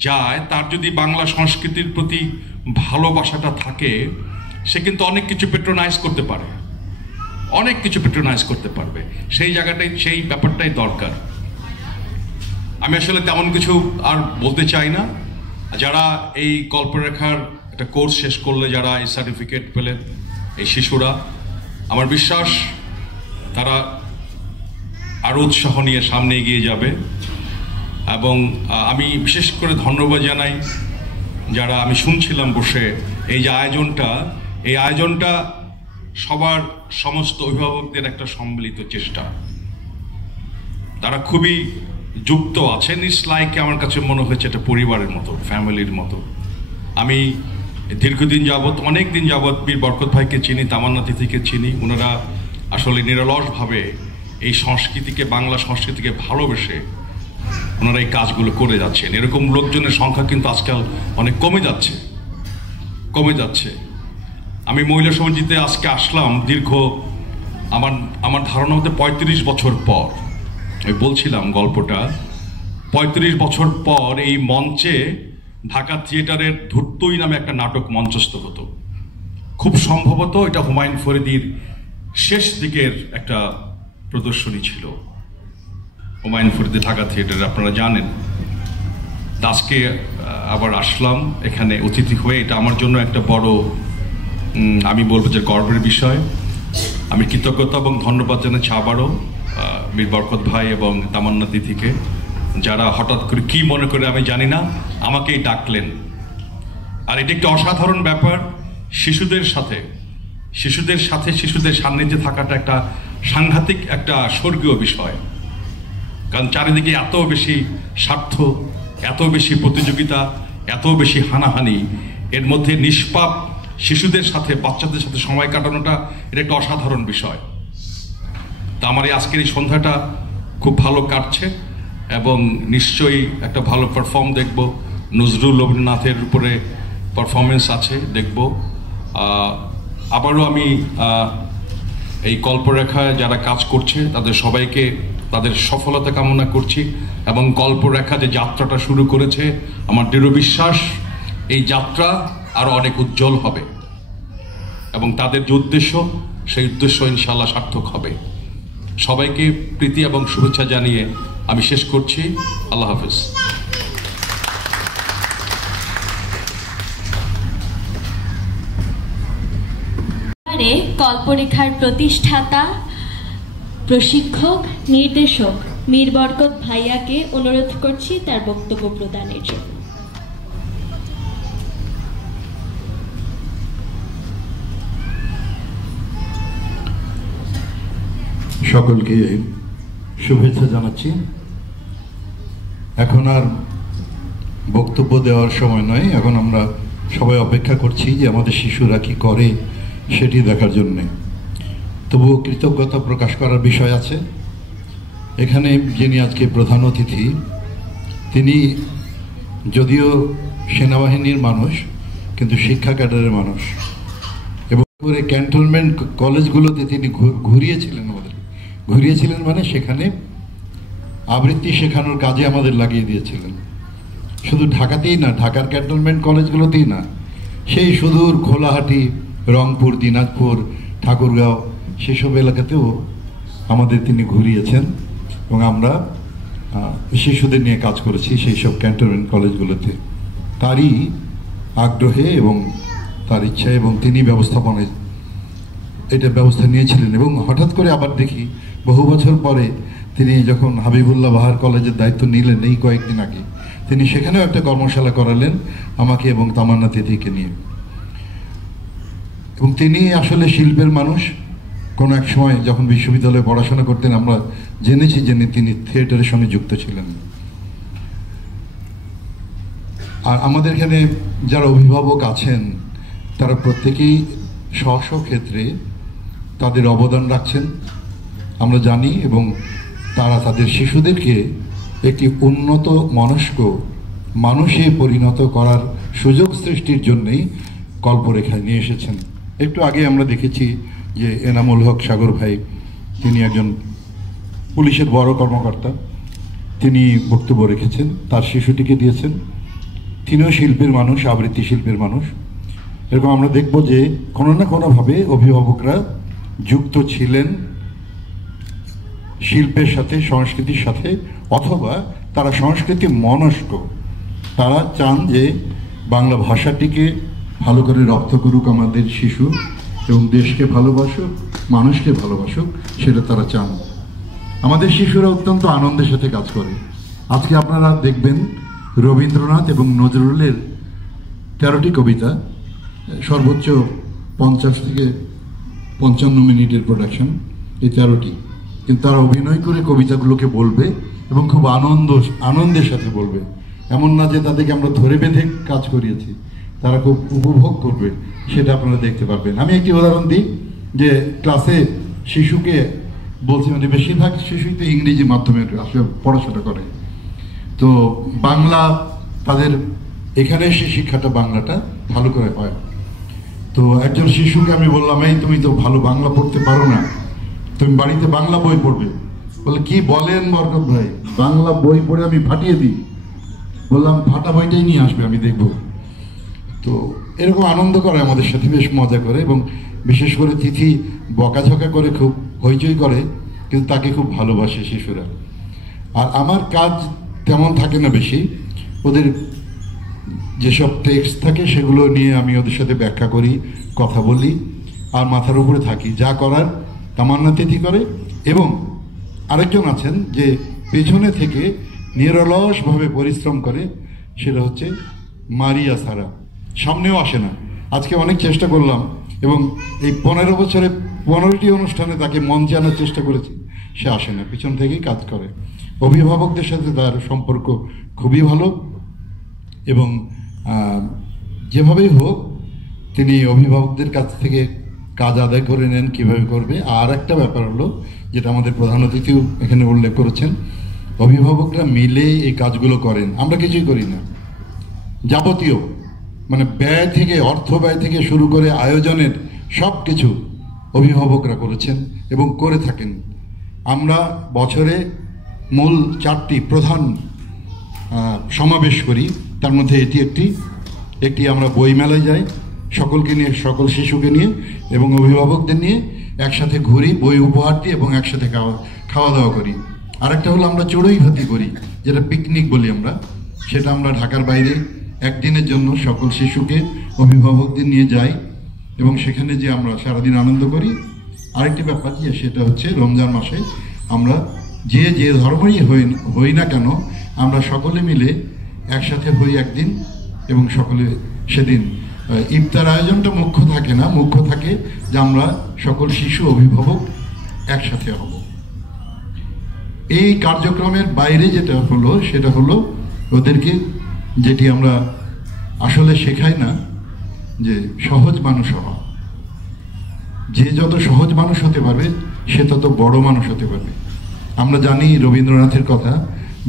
যায়, তার যদি বাংলা সংস্কৃতির প্রতি ভালোবাসাটা থাকে, সে কিন্তু অনেক কিছু পেট্রোনাইজ করতে পারে, অনেক কিছু পেট্রোনাইজ করতে পারবে। সেই জায়গাটাই, সেই ব্যাপারটাই দরকার। আমি আসলে তেমন কিছু আর বলতে চাই না। যারা এই কল্পরেখার একটা কোর্স শেষ করলে, যারা এই সার্টিফিকেট পেলেন, এই শিশুরা, আমার বিশ্বাস তারা আরও উৎসাহ নিয়ে সামনে এগিয়ে যাবে। এবং আমি বিশেষ করে ধন্যবাদ জানাই যারা আমি শুনছিলাম বসে, এই যে আয়োজনটা, এই আয়োজনটা সবার সমস্ত অভিভাবকদের একটা সম্মিলিত চেষ্টা। তারা খুবই যুক্ত আছেন। ইটস লাইক, আমার কাছে মনে হয়েছে এটা পরিবারের মতো, ফ্যামিলির মতো। আমি দীর্ঘদিন যাবৎ, অনেক দিন যাবৎ বীর বরকত ভাইকে চিনি, তামান্না তিথিকে চিনি। ওনারা আসলে নিরলসভাবে এই সংস্কৃতিকে, বাংলা সংস্কৃতিকে ভালোবেসে ওনারা এই কাজগুলো করে যাচ্ছেন। এরকম লোকজনের সংখ্যা কিন্তু আজকাল অনেক কমে যাচ্ছে। আমি মহিলা সমিতিতে আজকে আসলাম দীর্ঘ, আমার ধারণা মধ্যে 35 বছর পর। আমি বলছিলাম গল্পটা, 35 বছর পর এই মঞ্চে ঢাকা থিয়েটারের ধূর্তই নামে একটা নাটক মঞ্চস্থ হতো। খুব সম্ভবত এটা হুমায়ুন ফরিদির শেষ দিকের একটা প্রদর্শনী ছিল, হুমায়ুন ফরিদি ঢাকা থিয়েটারে, আপনারা জানেন। আজকে আবার আসলাম এখানে অতিথি হয়ে। এটা আমার জন্য একটা বড়, আমি বলবো যে গর্বের বিষয়। আমি কৃতজ্ঞতা এবং ধন্যবাদ জানাচ্ছি আবারও বীর বরকত ভাই এবং তামান্না তিথিকে, যারা হঠাৎ করে কি মনে করে আমি জানি না আমাকেই ডাকলেন। আর এটা একটা অসাধারণ ব্যাপার। শিশুদের সান্নিধ্যে থাকাটা একটা সাংঘাতিক, একটা স্বর্গীয় বিষয়। কারণ চারিদিকে এত বেশি স্বার্থ, এত বেশি প্রতিযোগিতা, এত বেশি হানাহানি, এর মধ্যে নিষ্পাপ শিশুদের সাথে, বাচ্চাদের সাথে সময় কাটানোটা এটা একটা অসাধারণ বিষয়। তা আমার এই আজকের এই সন্ধ্যাটা খুব ভালো কাটছে এবং নিশ্চয়ই একটা ভালো পারফর্ম দেখব। নজরুল রবীন্দ্রনাথের উপরে পারফরমেন্স আছে, দেখব। আবারও আমি এই কল্পরেখায় যারা কাজ করছে তাদের সবাইকে তাদের সফলতা কামনা করছি এবং কল্পরেখা যে যাত্রাটা শুরু করেছে, আমার দৃঢ় বিশ্বাস এই যাত্রা আরো অনেক উজ্জ্বল হবে এবং তাদের যে উদ্দেশ্য, সেই উদ্দেশ্য ইনশাআল্লাহ সার্থক হবে। সবাইকে প্রীতি এবং শুভেচ্ছা জানিয়ে আমি শেষ করছি। আল্লাহ হাফেজ। কল্পরেখার প্রতিষ্ঠাতা, প্রশিক্ষক, নির্দেশক মীর বরকত ভাইয়াকে অনুরোধ করছি তার বক্তব্য প্রদানের জন্য। সকলকে শুভেচ্ছা জানাচ্ছি। এখন আর বক্তব্য দেওয়ার সময় নয়, এখন আমরা সবাই অপেক্ষা করছি যে আমাদের শিশুরা কি করে সেটি দেখার জন্যে। তবুও কৃতজ্ঞতা প্রকাশ করার বিষয় আছে। এখানে যিনি আজকে প্রধান অতিথি, তিনি যদিও সেনাবাহিনীর মানুষ কিন্তু শিক্ষা ক্যাডারের মানুষ, এবং ক্যান্টনমেন্ট কলেজগুলোতে তিনি ঘুরিয়েছিলেন মানে সেখানে আবৃত্তি শেখানোর কাজে আমাদের লাগিয়ে দিয়েছিলেন। শুধু ঢাকাতেই না, ঢাকার ক্যান্টনমেন্ট কলেজগুলোতেই না, সেই সুদূর খোলাহাটি, রংপুর, দিনাজপুর, ঠাকুরগাঁও, সেসব এলাকাতেও আমাদের তিনি ঘুরিয়েছেন এবং আমরা শিশুদের নিয়ে কাজ করেছি সেই সব ক্যান্টনমেন্ট কলেজগুলোতে। তারই আগ্রহে এবং তার ইচ্ছা, এবং তিনি ব্যবস্থাপনায় এটা ব্যবস্থা নিয়েছিলেন। এবং হঠাৎ করে আবার দেখি বহু বছর পরে তিনি যখন হাবিবুল্লাহ বাহার কলেজের দায়িত্ব নিলেন এই কয়েকদিন আগে, তিনি সেখানেও একটা কর্মশালা করালেন আমাকে এবং তামান্না তিথিকে নিয়ে। এবং তিনি আসলে শিল্পের মানুষ। কোনো এক সময় যখন বিশ্ববিদ্যালয়ে পড়াশোনা করতেন আমরা জেনেছি যে তিনি থিয়েটারের সঙ্গে যুক্ত ছিলেন। আর আমাদের এখানে যারা অভিভাবক আছেন তারা প্রত্যেকেই স্ব ক্ষেত্রে তাদের অবদান রাখছেন আমরা জানি, এবং তারা তাদের শিশুদেরকে একটি উন্নত মনস্ক মানুষে পরিণত করার সুযোগ সৃষ্টির জন্যই কল্পরেখায় নিয়ে এসেছেন। একটু আগে আমরা দেখেছি যে এনামুল হক সাগর ভাই, তিনি একজন পুলিশের বড় কর্মকর্তা, তিনি বক্তব্য রেখেছেন, তার শিশুটিকে দিয়েছেন। তিনিও শিল্পের মানুষ, আবৃত্তি শিল্পের মানুষ। এরকম আমরা দেখব যে কোনো না কোনোভাবে অভিভাবকরা যুক্ত ছিলেন শিল্পের সাথে, সংস্কৃতির সাথে, অথবা তারা সংস্কৃতি মনস্ক। তারা চান যে বাংলা ভাষাটিকে ভালো করে রপ্ত করুক আমাদের শিশু, এবং দেশকে ভালোবাসুক, মানুষকে ভালোবাসুক, সেটা তারা চান। আমাদের শিশুরা অত্যন্ত আনন্দের সাথে কাজ করে। আজকে আপনারা দেখবেন রবীন্দ্রনাথ এবং নজরুলের 13টি কবিতা, সর্বোচ্চ 50 থেকে 55 মিনিটের প্রোডাকশন, এই 13টি। কিন্তু তারা অভিনয় করে কবিতাগুলোকে বলবে এবং খুব আনন্দের সাথে বলবে। এমন না যে তাদেরকে আমরা ধরে বেঁধে কাজ করিয়েছি, তারা খুব উপভোগ করবে, সেটা আপনারা দেখতে পারবেন। আমি একটি উদাহরণ দিই, যে ক্লাসে শিশুকে বলছি, মানে বেশিরভাগ শিশুই তো ইংরেজি মাধ্যমে আসলে পড়াশোনা করে, তো বাংলা তাদের এখানে এসে শিক্ষাটা বাংলাটা ভালো করে হয়। তো একজন শিশুকে আমি বললাম, এই তুমি তো ভালো বাংলা পড়তে পারো না, তুমি বাড়িতে বাংলা বই পড়বে। বলে, কি বলেন বরকত ভাই, বাংলা বই পড়ে আমি ফাটিয়ে দিই? বললাম, ফাটা বইটাই নিয়ে আসবে, আমি দেখব। তো এরকম আনন্দ করে আমাদের সাথে, বেশ মজা করে, এবং বিশেষ করে তিথি বকাঝকা করে, খুব হইচই করে, কিন্তু তাকে খুব ভালোবাসে শিশুরা। আর আমার কাজ তেমন থাকে না বেশি, ওদের যেসব টেক্সট থাকে সেগুলো নিয়ে আমি ওদের সাথে ব্যাখ্যা করি, কথা বলি, আর মাথার উপরে থাকি। যা করার তামান্না তিথি করে, এবং আরেকজন আছেন যে পেছনে থেকে নিরলসভাবে পরিশ্রম করে, সেটা হচ্ছে মারিয়া সারা। সামনেও আসে না। আজকে অনেক চেষ্টা করলাম, এবং এই 15 বছরে 15টি অনুষ্ঠানে তাকে মঞ্চে আনার চেষ্টা করেছি, সে আসে না, পিছন থেকেই কাজ করে। অভিভাবকদের সাথে তার সম্পর্ক খুবই ভালো, এবং যেভাবেই হোক তিনি অভিভাবকদের কাছ থেকে কাজ আদায় করে নেন, কীভাবে করবে। আর একটা ব্যাপার হলো, যেটা আমাদের প্রধান অতিথিও এখানে উল্লেখ করেছেন, অভিভাবকরা মিলে এই কাজগুলো করেন, আমরা কিছুই করি না। যাবতীয় মানে ব্যয় থেকে, অর্থ ব্যয় থেকে শুরু করে আয়োজনের সব কিছু অভিভাবকরা করেছেন এবং করে থাকেন। আমরা বছরে মূল 4টি প্রধান সমাবেশ করি, তার মধ্যে এটি একটি আমরা বইমেলায় যাই, সকলকে নিয়ে, সকল শিশুকে নিয়ে এবং অভিভাবকদের নিয়ে একসাথে ঘুরি, বই উপহার দিই এবং একসাথে খাওয়া দাওয়া করি। আরেকটা হলো আমরা চড়ুই ভাতি করি, যেটা পিকনিক বলি আমরা। সেটা আমরা ঢাকার বাইরে একদিনের জন্য সকল শিশুকে, অভিভাবকদের নিয়ে যাই, এবং সেখানে যে আমরা সারাদিন আনন্দ করি। আরেকটি ব্যাপার যে সেটা হচ্ছে রমজান মাসে আমরা যে ধর্মেরই হই না কেন, আমরা সকলে মিলে একসাথে হই একদিন, এবং সকলে সেদিন ইফতার আয়োজনটা মুখ্য থাকে না, মুখ্য থাকে যে আমরা সকল শিশু অভিভাবক একসাথে হব। এই কার্যক্রমের বাইরে যেটা হলো, সেটা হলো ওদেরকে, যেটি আমরা আসলে শেখাই না, যে সহজ মানুষ হওয়া। যে যত সহজ মানুষ হতে পারবে, সে তত বড় মানুষ হতে পারবে। আমরা জানি রবীন্দ্রনাথের কথা,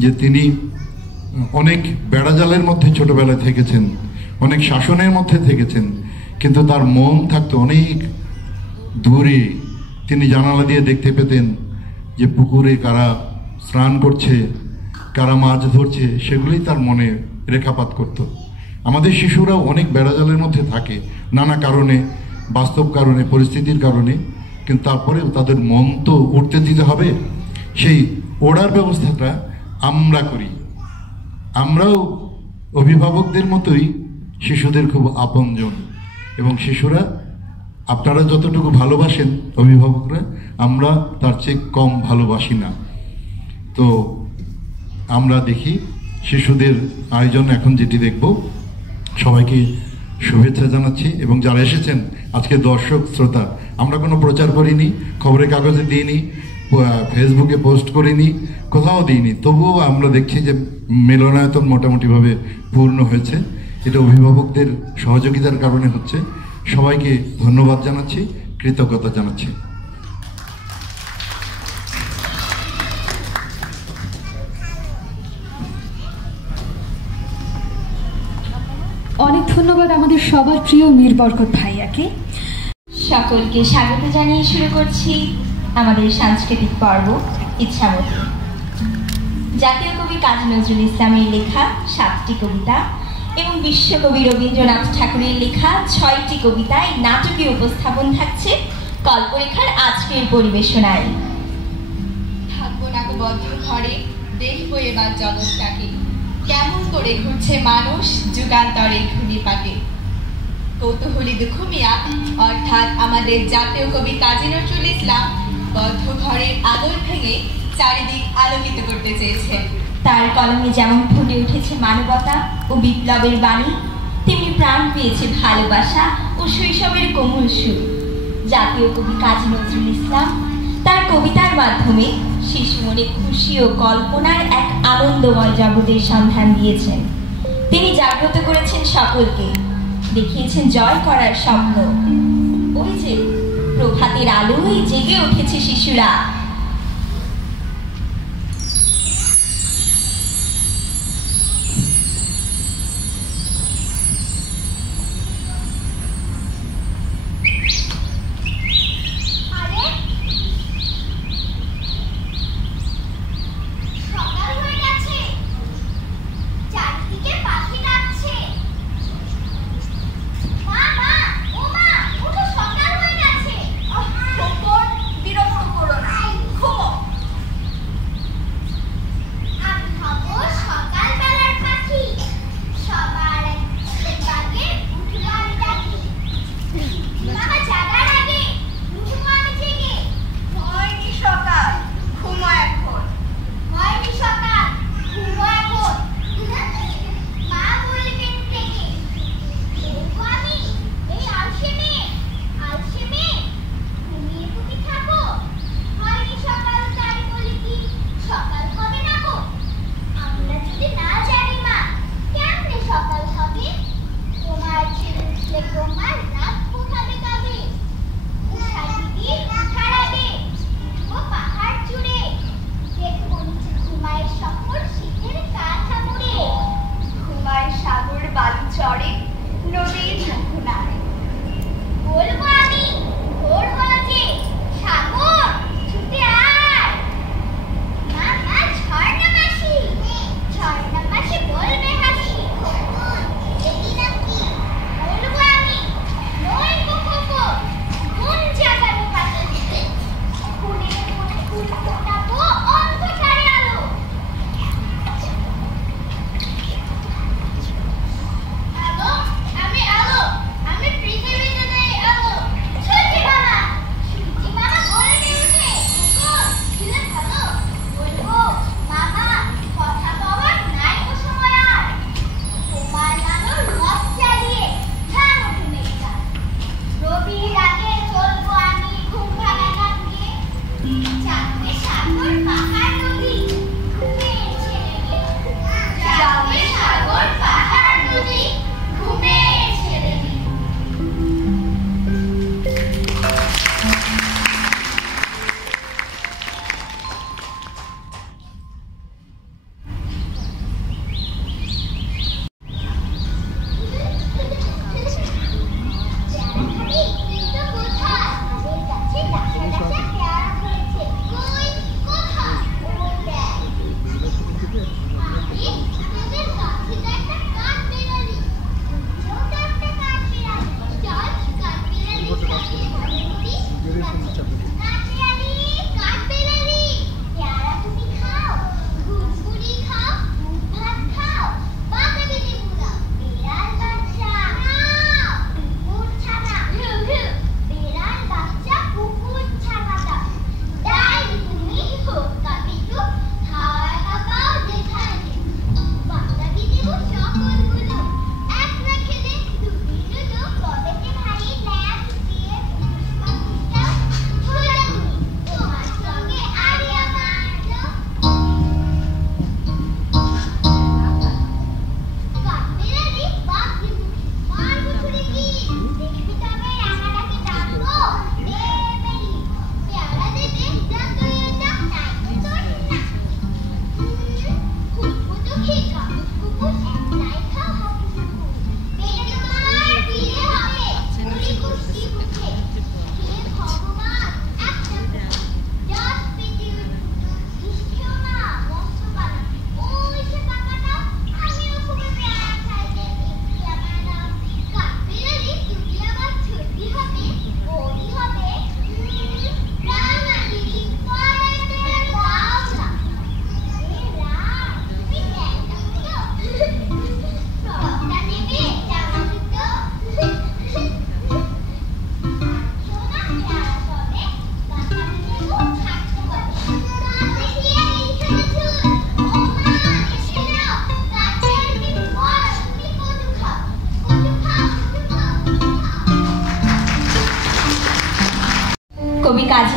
যে তিনি অনেক বেড়াজালের মধ্যে ছোটবেলায় থেকেছেন, অনেক শাসনের মধ্যে থেকেছেন, কিন্তু তার মন থাকতো অনেক দূরে। তিনি জানালা দিয়ে দেখতে পেতেন যে পুকুরে কারা স্নান করছে, কারা মাছ ধরছে, সেগুলোই তার মনে রেখাপাত করত। আমাদের শিশুরাও অনেক বেড়াজালের মধ্যে থাকে, নানা কারণে, বাস্তব কারণে, পরিস্থিতির কারণে, কিন্তু তারপরেও তাদের মন তো উঠতে দিতে হবে। সেই ওড়ার ব্যবস্থাটা আমরা করি। আমরাও অভিভাবকদের মতোই শিশুদের খুব আপনজন, এবং শিশুরা আপনারা যতটুকু ভালোবাসেন অভিভাবকরা, আমরা তার চেয়ে কম ভালোবাসি না। তো আমরা দেখি শিশুদের আয়োজন এখন যেটি দেখব, সবাইকে শুভেচ্ছা জানাচ্ছি। এবং যারা এসেছেন আজকে দর্শক শ্রোতা, আমরা কোনো প্রচার করিনি, খবরের কাগজে দিইনি, ফেসবুকে পোস্ট করিনি, কোথাও দিইনি, তবুও আমরা দেখছি যে মিলনায়তন মোটামুটিভাবে পূর্ণ হয়েছে। এটা অভিভাবকদের সহযোগিতার কারণে হচ্ছে। সবাইকে ধন্যবাদ জানাচ্ছি, কৃতজ্ঞতা জানাচ্ছি। অনেক ধন্যবাদ আমাদের সবার প্রিয় মীর বরকত ভাইয়াকে। সকলকে স্বাগত জানিয়ে শুরু করছি আমাদের সাংস্কৃতিক পর্ব ইচ্ছামতি। জাতীয় কবি কাজী নজরুল ইসলামের লেখা 7টি কবিতা এবং বিশ্বকবি রবীন্দ্রনাথ ঠাকুরের লেখা 6টি কবিতায় নাটকীয় উপস্থাপন থাকছে কল্পরেখার আজকের পরিবেশনায়। থাকবো না বদ্ধ ঘরে, দেখবো এবার জগৎটাকে, কেমন করে ঘুরছে মানুষ যুগান্তরের ঘূর্ণিপাকে। কৌতূহলী দুঃখ মিয়া অর্থাৎ আমাদের জাতীয় কবি কাজী নজরুল ইসলাম বদ্ধ ঘরের আদর ভেঙে চারিদিক আলোকিত করতে চেয়েছেন। তার কলমে যেমন ফুটে উঠেছে মানবতা ও বিপ্লবের বাণী, তেমনি প্রাণ পেয়েছে ভালোবাসা ও শৈশবের কোমল সুর। জাতীয় কবি কাজী নজরুল ইসলাম তার কবিতার মাধ্যমে শিশু মনে খুশি ও কল্পনার এক আনন্দময় জগতের সন্ধান দিয়েছেন। তিনি জাগ্রত করেছেন সকলকে, দেখিয়েছেন জয় করার স্বপ্ন। ওই যে প্রভাতের আলোয় জেগে উঠেছে শিশুরা।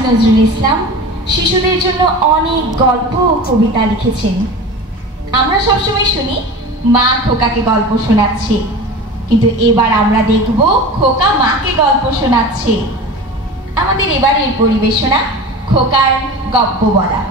নজরুল ইসলাম শিশুদের জন্য অনেক গল্প ও কবিতা লিখেছেন। আমরা সবসময় শুনি মা খোকাকে গল্প শোনাচ্ছে, কিন্তু এবার আমরা দেখব খোকা মাকে গল্প শোনাচ্ছে। আমাদের এবারের পরিবেশনা খোকার গপ্প বলা।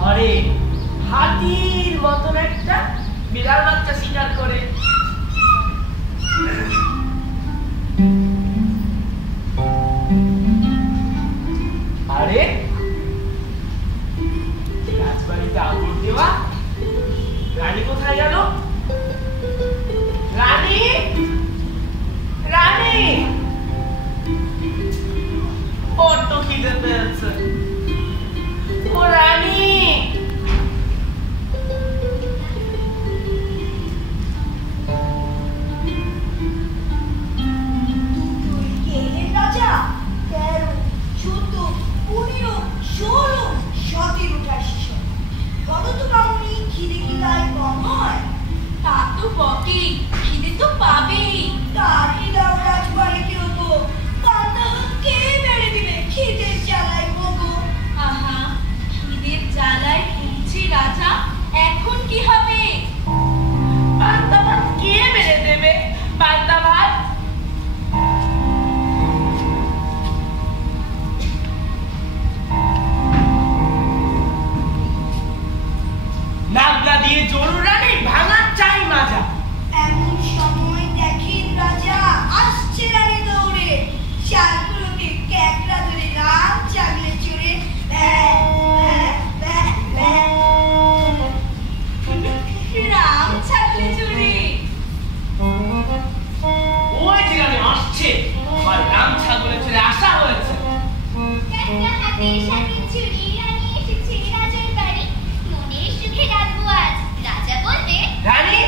ঘরে হাতির মতন একটা বিড়াল বাচ্চা শিকার করে। আরে রাজবাড়িতে আগুন দেওয়া রানী কোথায় গেল? রানী, রানী, ওর তো খিদে পেয়েছে। ও রানী, রাজা 13, 14, 15, 16, 17টা শিশু বলো তো মামুনি, খিদে কি তাই কম হয়? তা তো বটেই, খিদে তো পাবেই। তারই দাও রাজবাড়িতে হতো, কান্না কে মেরে দিলে খিদের জ্বালায় মগো। আহা, খিদের জ্বালায় ঘুমছে রাজা, এখন কি হবে? পান্তা ভাত কে মেরে দেবে? পান্তা ভাত নাগলা দিয়ে জরুর রানী ভাঙা চাই মাজা। এমন সময় দেখেন রাজা আসছে রানী দৌড়ে, চালগুলোকে ক্যাকড়া ধরে রাম চাগলে চড়ে রাম ছাগলে চড়ে ওই যে রানী আসছে, আমার রাম ছাগলে চড়ে আসা হয়েছে। ক্যাকড়া হাতে শাকের ঝুড়ি, রানী এসেছে রাজার বাড়ি, মনের সুখে রাখবো আজ। রাজা বলবে, রানী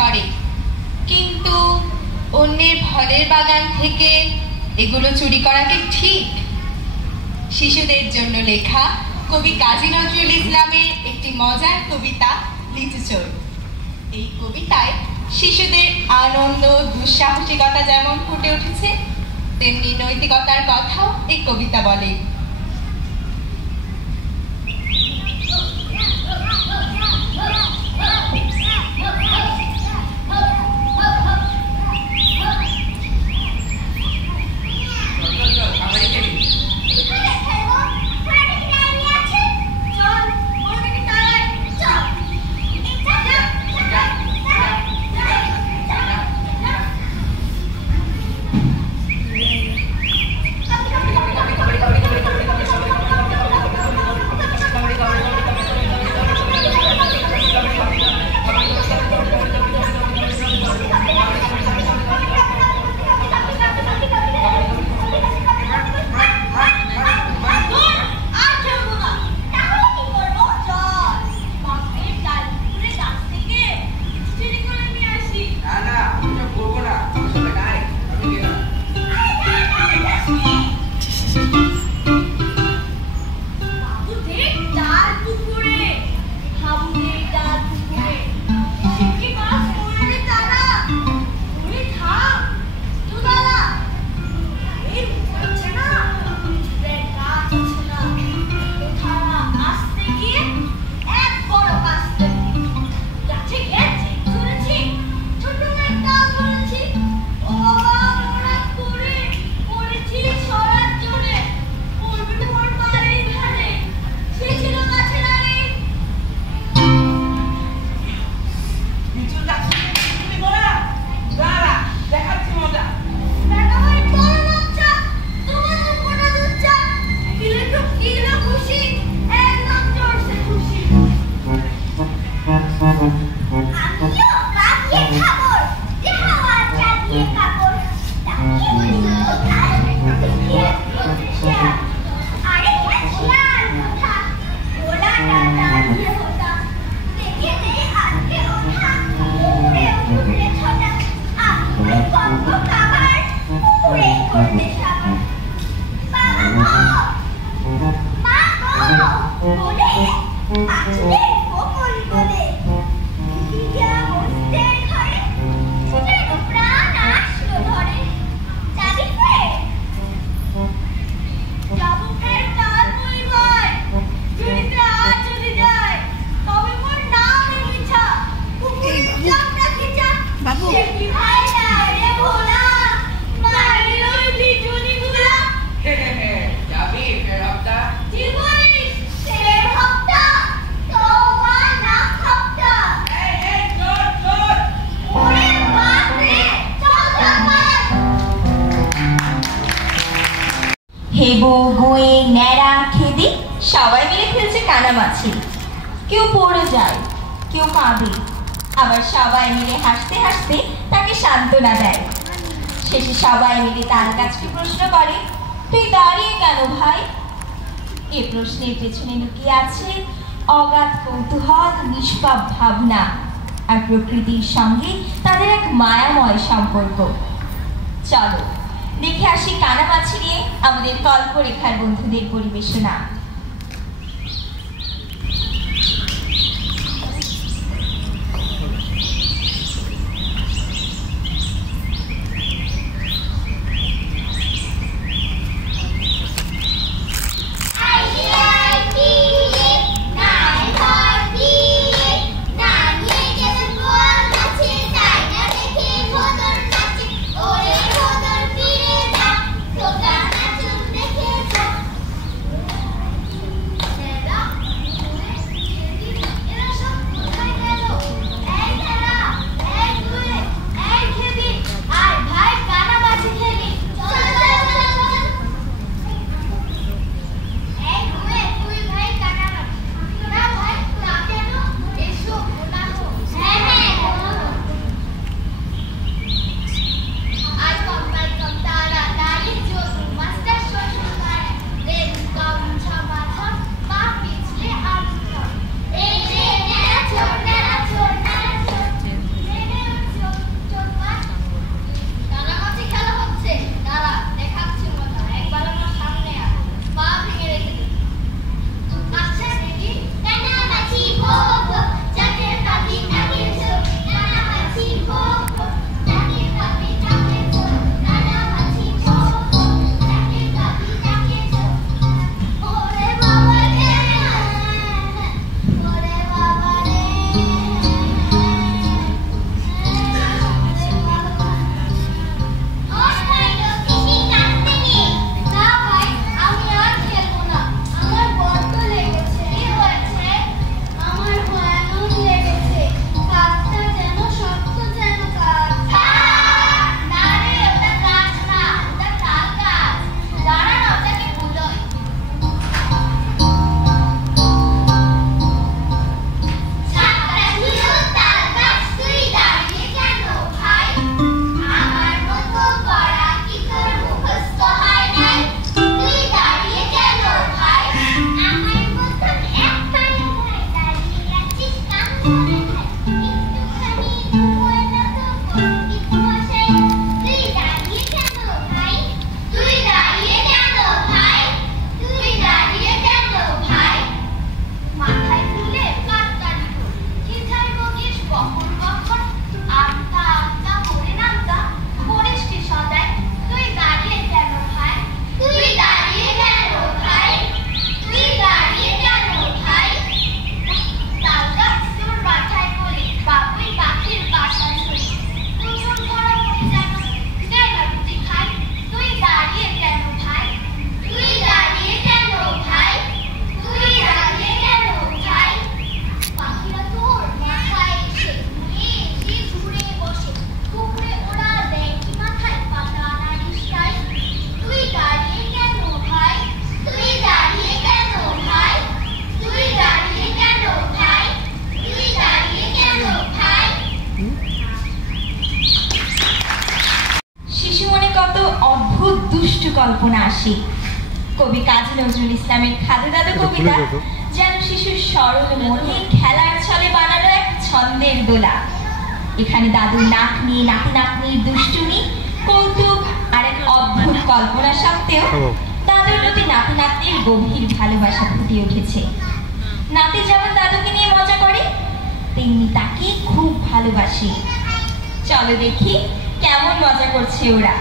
করে, কিন্তু অন্যের ফলের বাগান থেকে এগুলো চুরি করা কি ঠিক? শিশুদের জন্য লেখা কবি কাজী নজরুল ইসলামের একটি মজার কবিতা লিচু চোর। এই কবিতায় শিশুদের আনন্দ, দুঃসাহসিকতা যেমন ফুটে উঠেছে, তেমনি নৈতিকতার কথাও এই কবিতা বলে। হেবু, গুয়ে, ন্যাড়া, খেদি সবাই মিলে খেলছে কানামাছি। কেউ পড়ে যায়, কেউ কাঁদে, আবার সবাই মিলে হাসতে হাসতে তাকে সান্ত্বনা দেয়। শেষে সবাই মিলে তার কাছে প্রশ্ন করে, তুই দাঁড়িয়ে কেন ভাই? এ প্রশ্নের পেছনে লুকিয়ে আছে অগাধ কৌতূহল, নিষ্পাপ ভাবনা আর প্রকৃতির সঙ্গে তাদের এক মায়াময় সম্পর্ক। চলো দেখে আসি কানামাছি নিয়ে আমাদের কল্পরেখার বন্ধুদের পরিবেশনা। দুষ্টু কল্পনা আসে। কবি কাজী নজরুল ইসলামের খাদু দাদু কবিতা যেন শিশুর সরল মনে খেলার ছলে বানানো এক ছন্দের দোলা। এখানে দাদুর নাতনি নাতি নাতনির দুষ্টুমি, কৌতুক আর এক অদ্ভুত কল্পনা সত্ত্বেও দাদুর প্রতি নাতি নাতনির গভীর ভালোবাসা ফুটে উঠেছে। নাতি যেমন দাদুকে নিয়ে মজা করে, তেমনি তাকে খুব ভালোবাসে। চলো দেখি কেমন মজা করছে ওরা।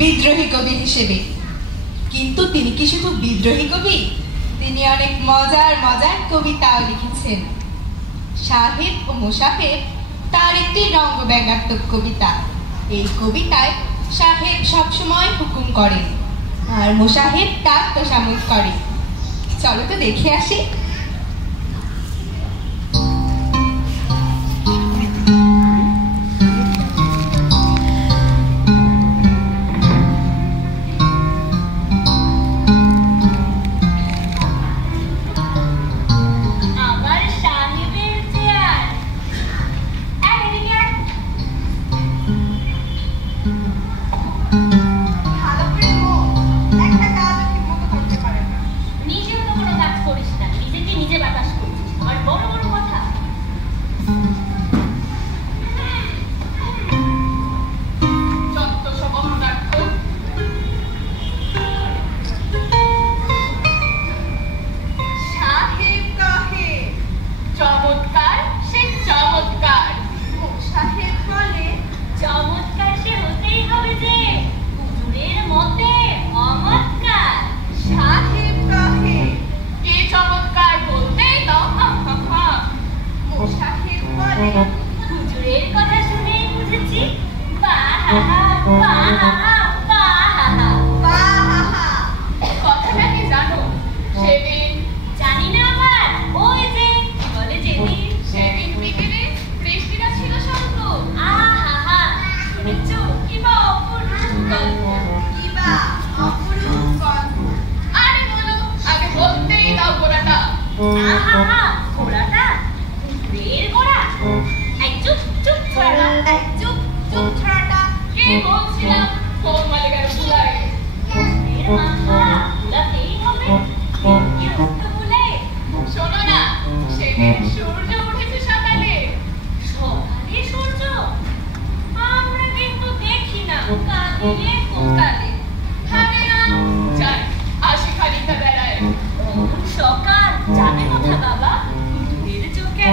বিদ্রোহী কবি হিসেবে, কিন্তু তিনি কি শুধু বিদ্রোহী কবি? তিনি অনেক মজার মজার কবিতাও লিখেছেন। সাহেব ও মোসাফের তার একটি রঙ্গব্যঙ্গাত্মক কবিতা। এই কবিতায় সাহেব সবসময় হুকুম করেন আর মোসাহেব তার তোষামোদ করে। চলো তো দেখে আসি। নিজেও তো কোনো কাজ করিস না, নিজে কথাটা কি জানো? সেদিন জানি না আবার ওই যে বলে যেদিন সেদিন বিকেলে বৃষ্টিটা ছিল শান্ত। আহা শুনেছ কিবা অপূর্ব গল্প, কিবা অপূর্ব গল্প। আরে বলো, আগে বলতেই দাও গোড়াটা। আহা গোড়াটা বের গোড়া। এই চুপ চুপ ছড়াটা, এই চুপ চুপ ছড়াটা। কে বলছিলাম কোন মালিকের বুলাই শোনো না, সেদিন সূর্য উঠেছে সকালে। সকালে সূর্য আমরা কিন্তু দেখি না, কাঁদিলে কোকালে থাকে না। যাই আসি খানিকটা বেড়ায়। সকাল যাবে কোথা বাবা? দুধের চোখে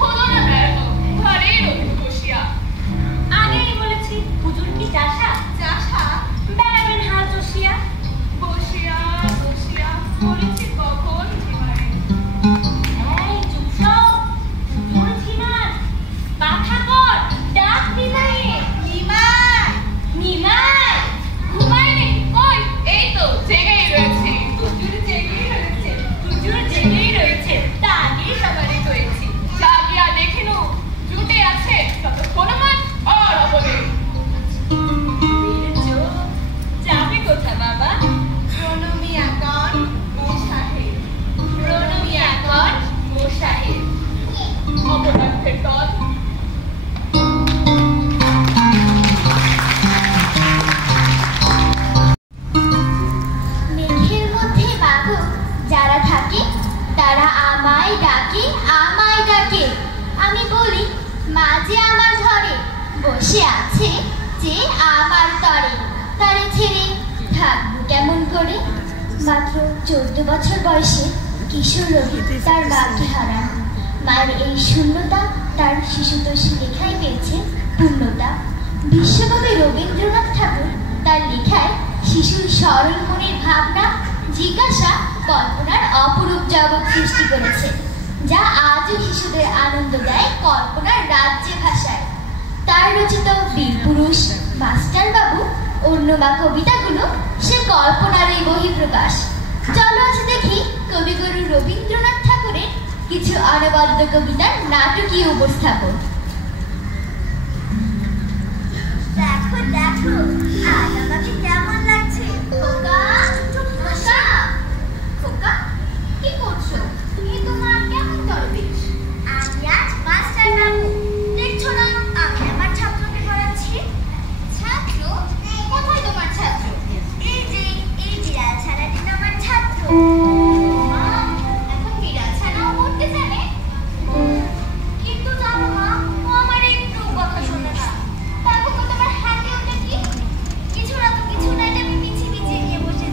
হলো না বেড়ানো, ঘরেই রোদে বসিয়া। আগেই বলেছি হুজুর কি চাষা? চাষা বেড়াবেন হাল চষিয়া। বসিয়া বসিয়া বলেছি কখন ঝিমায়। এই চুপ সব, হুজুর ঝিমান। পাখা কর, ডাক নিমাই। নিমাই নিমাই ঘুমাইনি? কই এই তো জেগেই রয়েছে। হুজুর জেগেই রয়েছে, হুজুর জেগেই রয়েছে। তা আগেই সবারই করেছি। জাগিয়া দেখিনু জুটে আছে ততক্ষণ আমার আর অবলে। যাবে কোথা বাবা? প্রণমিয়া কন মোসাহেব, প্রণমিয়া কন মোসাহেব। অপরাধের দল। মেঘের মধ্যে বাবু যারা থাকে তারা আমায় ডাকে, আমায় ডাকে। আমি বলি মা যে আমার ঘরে বসে আছে যে আমার তরে, তারে ছেড়ে থাকবো কেমন করে? মাত্র 14 বছর বয়সে কিশোর রবি তার মাকে হারান। মায়ের এই শূন্যতা তার শিশুতোষ লেখায় পেয়েছে পূর্ণতা। বিশ্বকবি রবীন্দ্রনাথ ঠাকুর তার লেখায় শিশুর সরল মনের ভাবনা, জিজ্ঞাসা, কল্পনার অপরূপ জগৎ সৃষ্টি করেছে, যা আজও শিশুদের আনন্দ দেয় কল্পনার রাজ্যে ভাষায়। তার রচিত বীরপুরুষ, মাস্টারবাবু, অন্যমা কবিতাগুলো সে কল্পনার এই বহিঃপ্রকাশ। চলো আজ দেখি কবিগুরু রবীন্দ্রনাথ ঠাকুরের কিছু অনবদ্য কবিতার নাটকীয় উপস্থাপন। দেখো দেখো আজ আমাকে কেমন লাগছে। খোকা খোকা খোকা কি করছো? তুমি তোমার কেমন দরবেশ? আমি আজ মাস্টার বাবু, দেখছো না আমি আমার ছাত্রকে পড়াচ্ছি। ছাত্র? কোথায় তোমার ছাত্র? এই যে এই বিড়াল ছানাটি আমার ছাত্র। মা এখন বিড়াল ছানাও পড়তে জানে? কিন্তু জানো মা, ও আমার একটু কথা শোনে না। তারপর তোমার হাতে ওটা কি? কিছু না তো কিছু না, এটা আমি পিছিয়ে পিছিয়ে নিয়ে বসে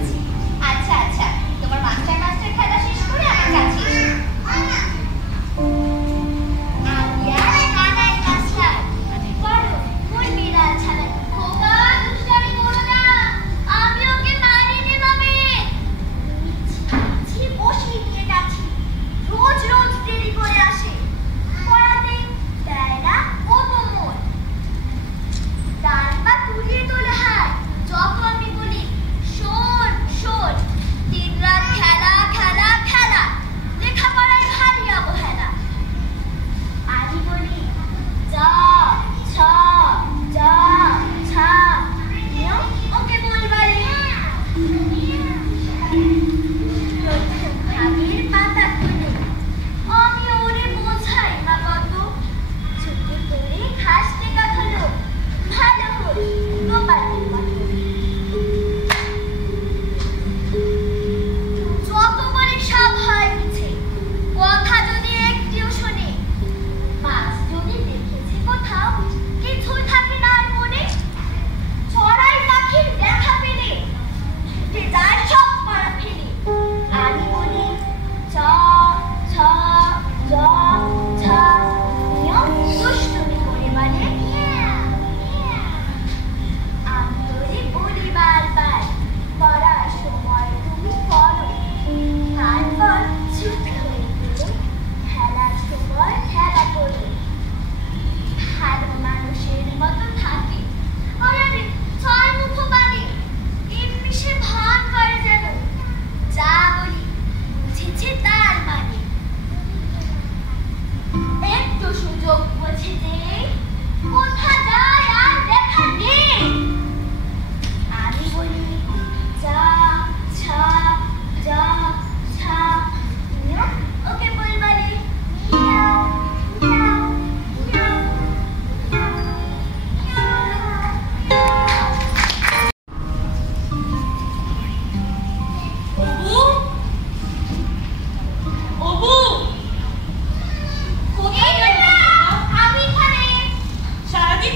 যে কোথা যায় আর দেখা নেই। আমি বলি যা ছা যা ছা, তুমিও ওকে বলবারে মিয়াও মিয়াও মিয়াও অবু, অবু, কোথায় গেলে? আমি এখানে। সারাদিন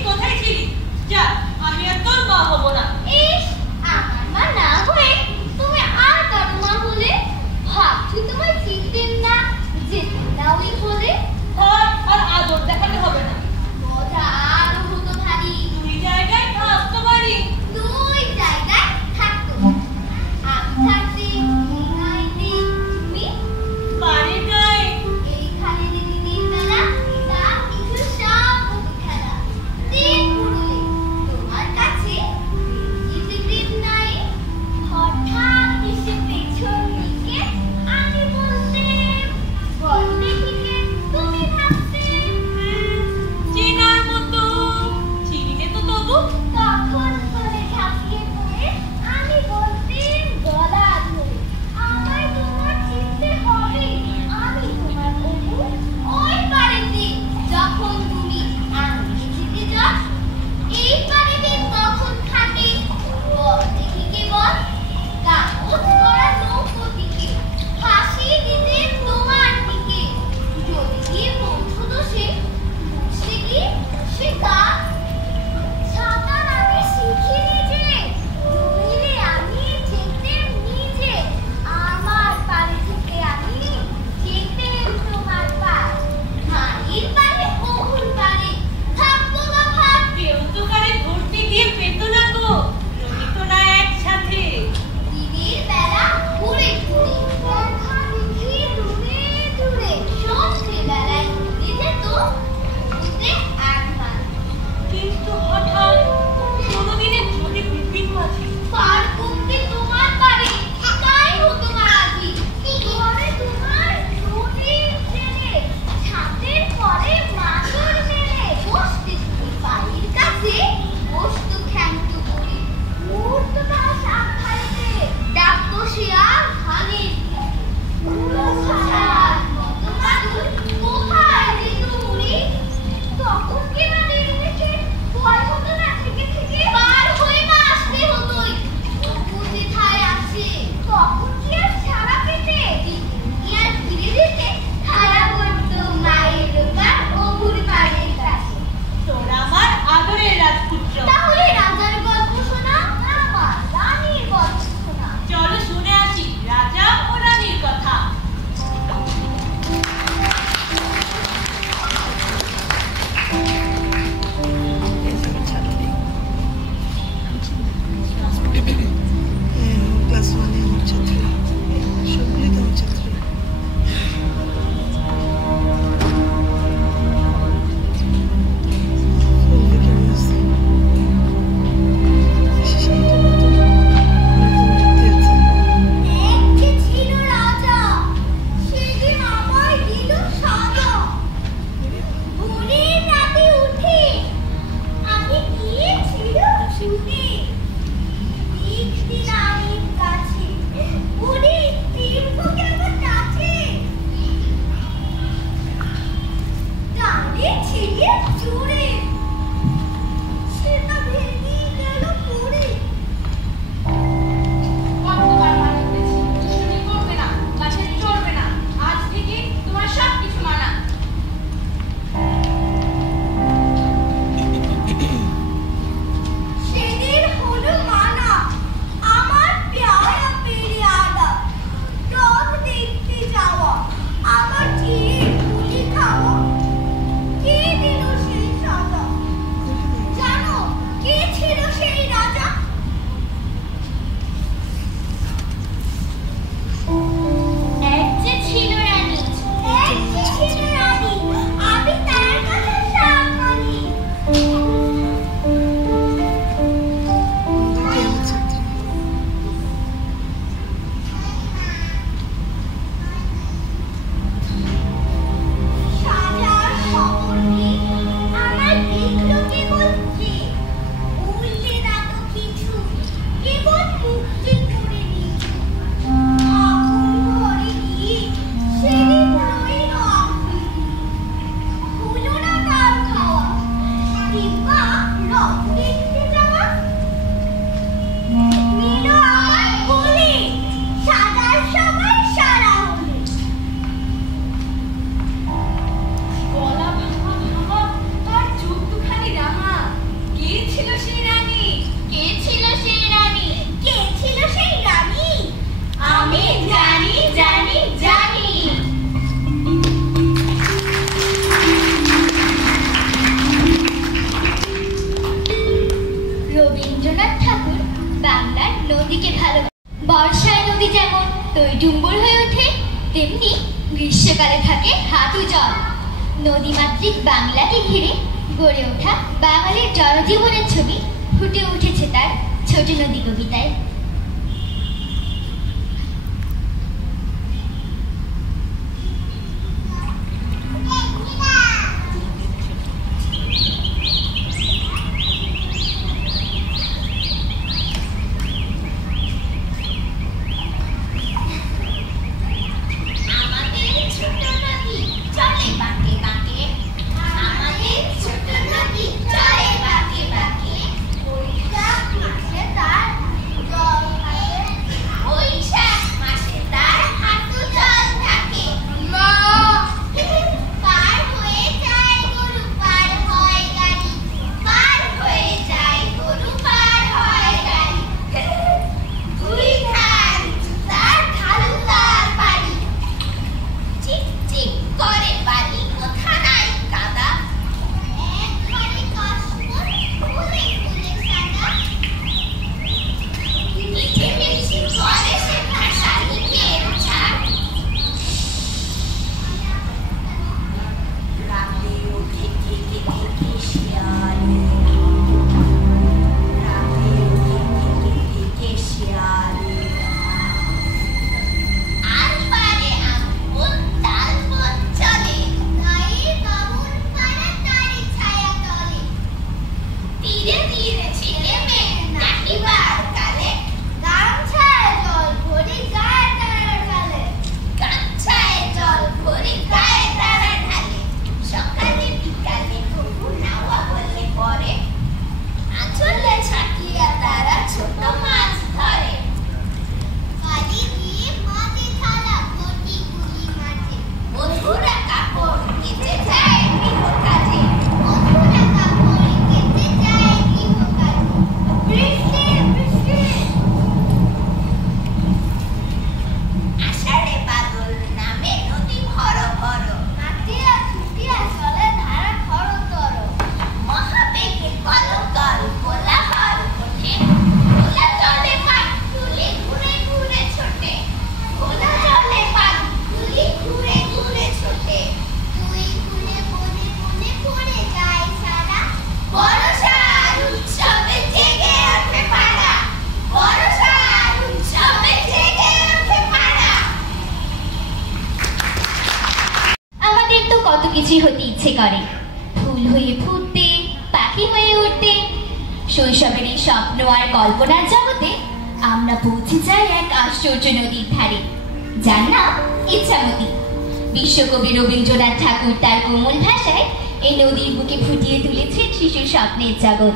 গ্রীষ্মকালে থাকে হাঁটু জল। নদীমাতৃক বাংলাকে ঘিরে গড়ে ওঠা বাঙালির জনজীবনের ছবি ফুটে উঠেছে তার ছোট নদী কবিতায়। হতে ইচ্ছে করে, ফুল হয়ে ফুটতে, পাখি হয়ে উঠতে। শৈশবের এই স্বপ্ন আর কল্পনার জগতে আমরা পৌঁছে যাই এক আশ্চর্য নদীর ধারে, যার নাম ইচ্ছামতি। বিশ্বকবি রবীন্দ্রনাথ ঠাকুর তার কোমল ভাষায় এই নদীর বুকে ফুটিয়ে তুলেছেন শিশুর স্বপ্নের জগৎ,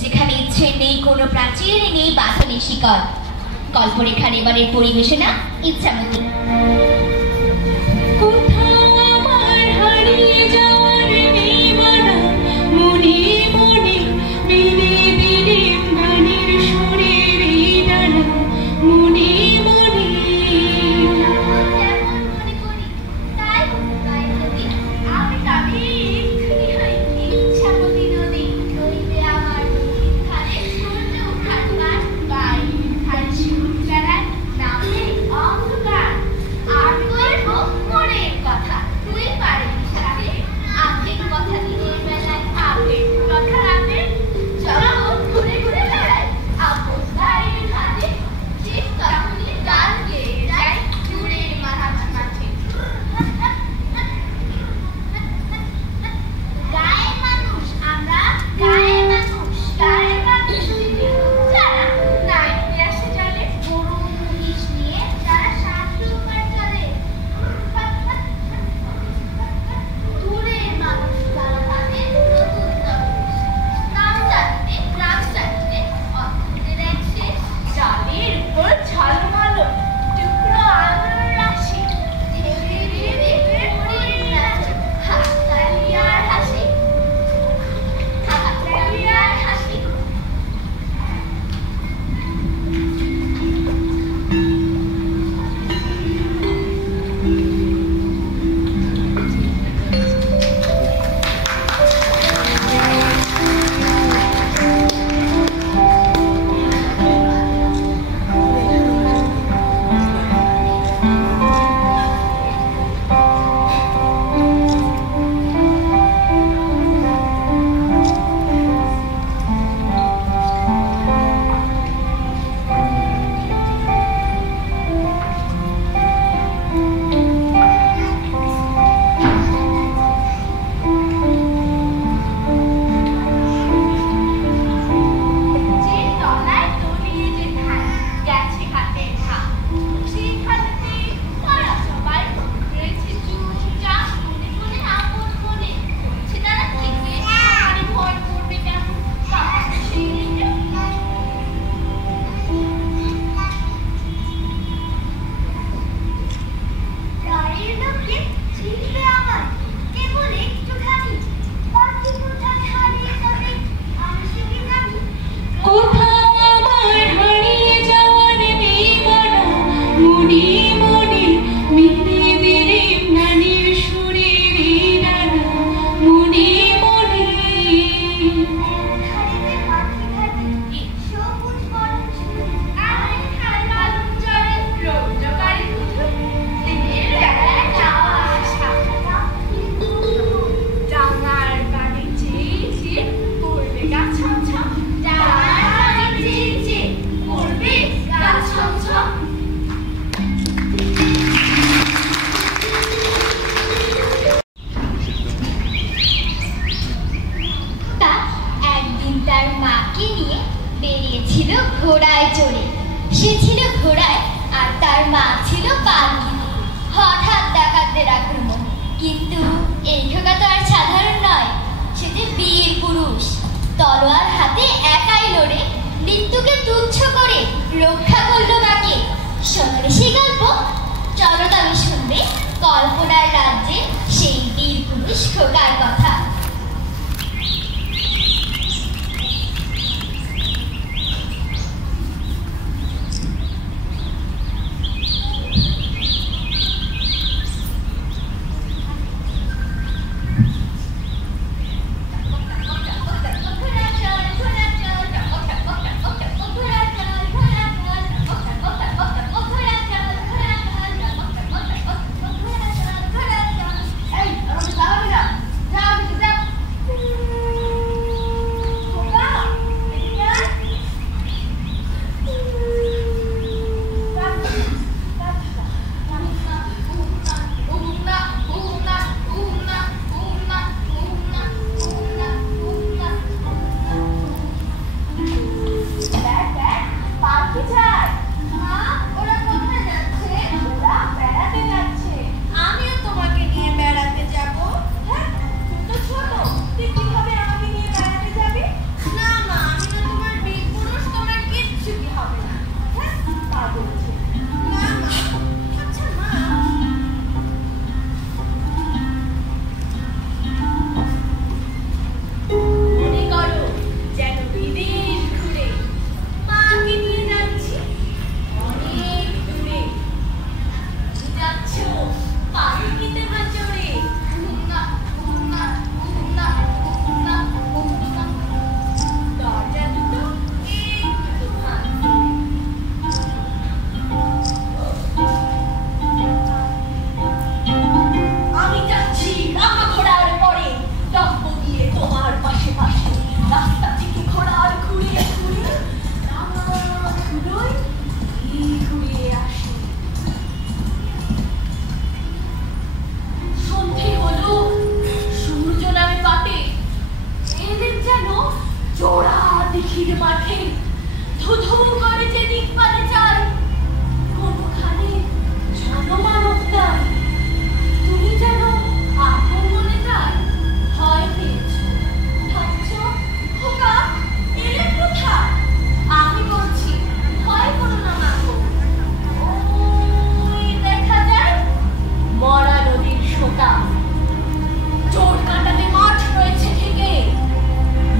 যেখানে ইচ্ছের নেই কোনো প্রাচীর, নেই বাঁধনে শিকড়। কল্পরেখার এবারের পরিবেশনা ইচ্ছামতি। আর বীর পুরুষ, তলোয়ার হাতে একাই লড়ে মৃত্যুকে তুচ্ছ করে রক্ষা করলো তাকে। শোনার সেই গল্প? চলো তবে শুনবে কল্পনার রাজ্যে সেই বীর পুরুষ খোকার কথা।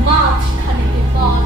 মাঝখানে বল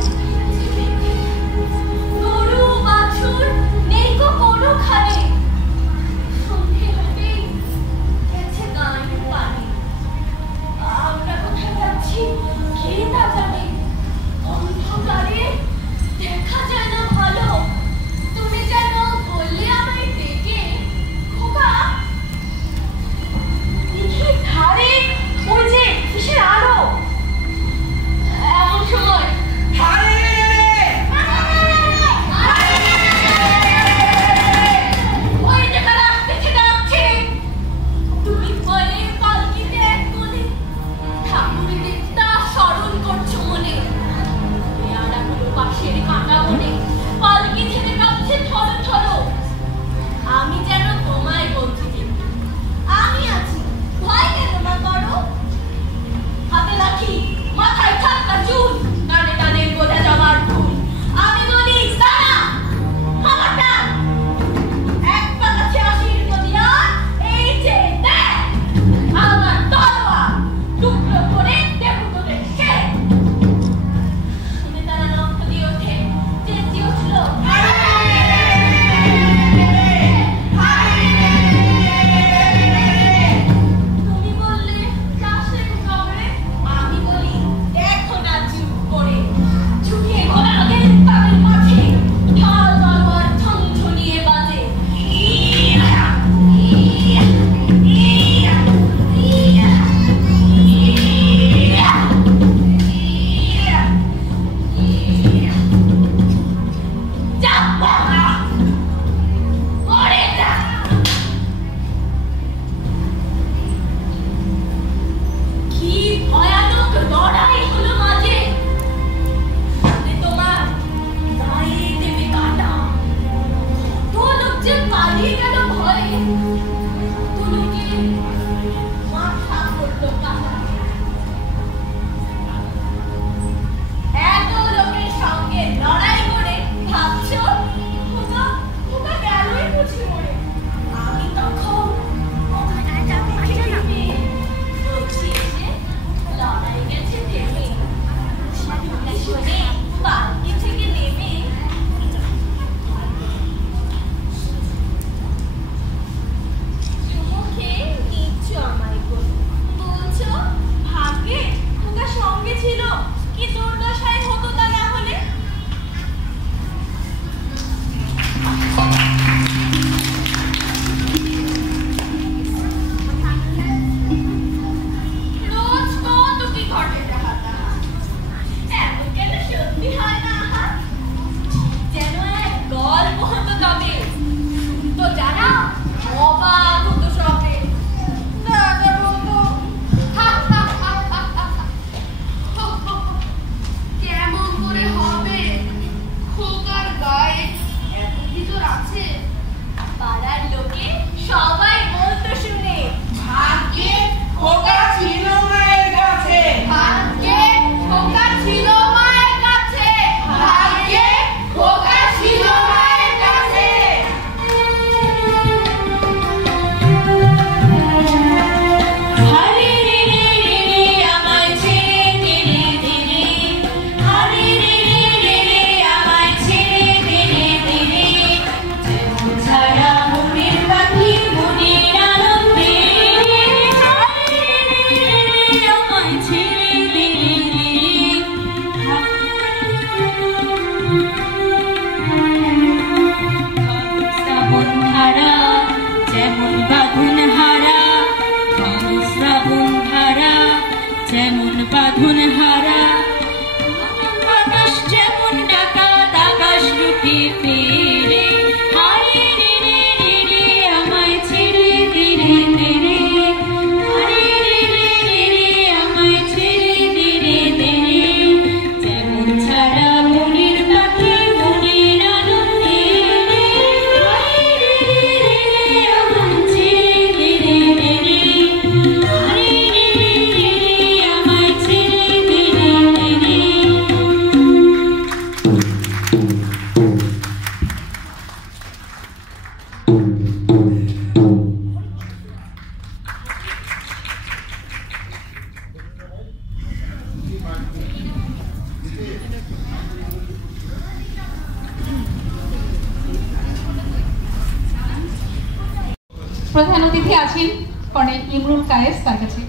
প্রধান অতিথি আছেন কর্নেল ইমরুল কায়েস, তার কাছে।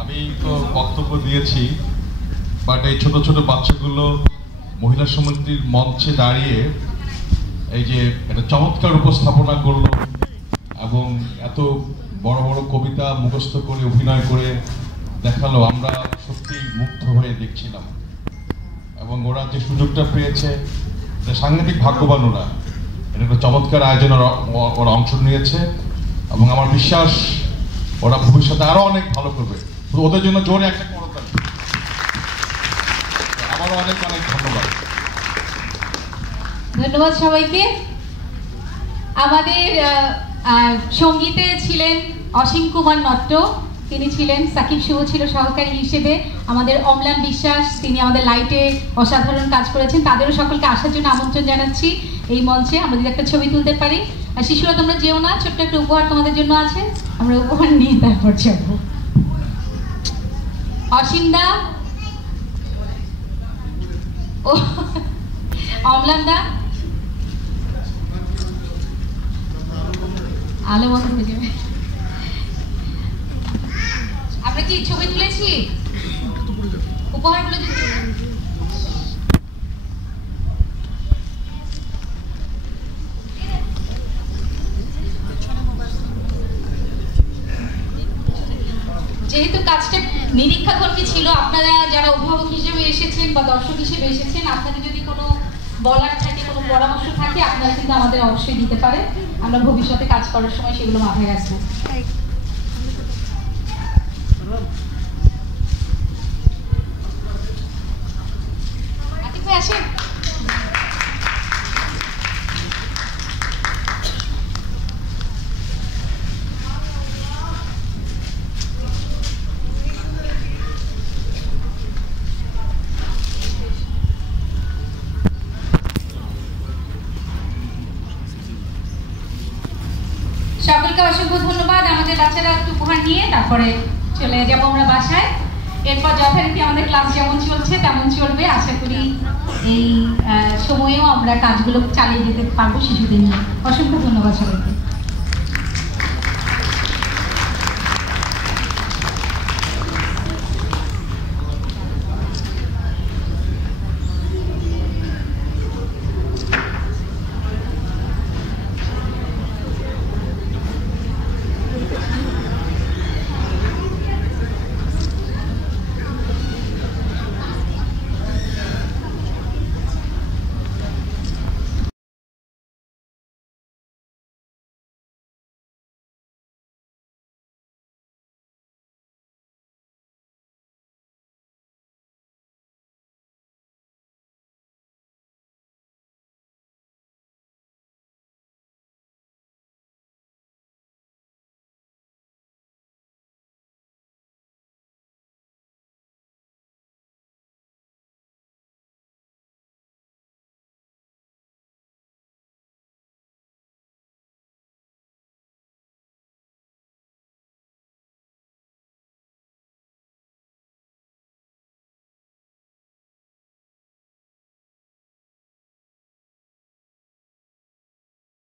আমি তো বক্তব্য দিয়েছি, বাট এই ছোট ছোট বাচ্চাগুলো মহিলা সমিতির মঞ্চে দাঁড়িয়ে এই যে একটা চমৎকার উপস্থাপনা করলো এবং এত বড় বড় কবিতা মুখস্থ করে অভিনয় করে দেখালো, আমরা সত্যি মুগ্ধ হয়ে দেখছিলাম। এবং ওরা যে সুযোগটা পেয়েছে, সাংঘাতিক ভাগ্যবান ওরা। এটা একটা চমৎকার আয়োজন ওরা অংশ নিয়েছে এবং আমার বিশ্বাস ওরা ভবিষ্যতে আরো অনেক ভালো করবে। ওদের জন্য জোরে একটা করতাম। আমারও অনেক অনেক ধন্যবাদ। ধন্যবাদ সবাইকে। আমাদের সঙ্গীতে ছিলেন অসীম কুমার নট্ট, তিনি ছিলেন। সাকিব শুভ ছিল সহকারী হিসেবে। আমাদের অম্লান বিশ্বাস, তিনি আমাদের লাইটে অসাধারণ কাজ করেছেন। তাদেরও সকলকে আসার জন্য আমন্ত্রণ জানাচ্ছি এই মঞ্চে। আমরা যদি একটা ছবি তুলতে পারি। আর শিশুরা তোমরা যেও না, ছোট্ট একটা উপহার তোমাদের জন্য আছে, আমরা উপহার নিয়ে তারপর যাব। অসীম দা, ও অম্লান দা, আলো বন্ধ হয়ে যাবে। আমরা কি ছবি তুলেছি? উপহারগুলো যেহেতু কাজটা নিরীক্ষাকর্মী ছিল, আপনারা যারা অভিভাবক হিসেবে এসেছেন বা দর্শক হিসেবে এসেছেন, আপনাদের যদি কোনো বলার থাকে, কোনো পরামর্শ থাকে, আপনারা কিন্তু আমাদের অবশ্যই দিতে পারেন। আমরা ভবিষ্যতে কাজ করার সময় সেগুলো মাথায় রাখবো। আসেন। সকলকে অসংখ্য ধন্যবাদ। আমাদের বাচ্চারা একটু উপহার নিয়ে তারপরে চলে যাবো আমরা বাসায়। এরপর যথারীতি আমাদের ক্লাস যেমন চলছে তেমন চলবে। আশা করি এই সময়েও আমরা কাজগুলো চালিয়ে যেতে পারবো শিশুদের নিয়ে। অসংখ্য ধন্যবাদ সবাইকে।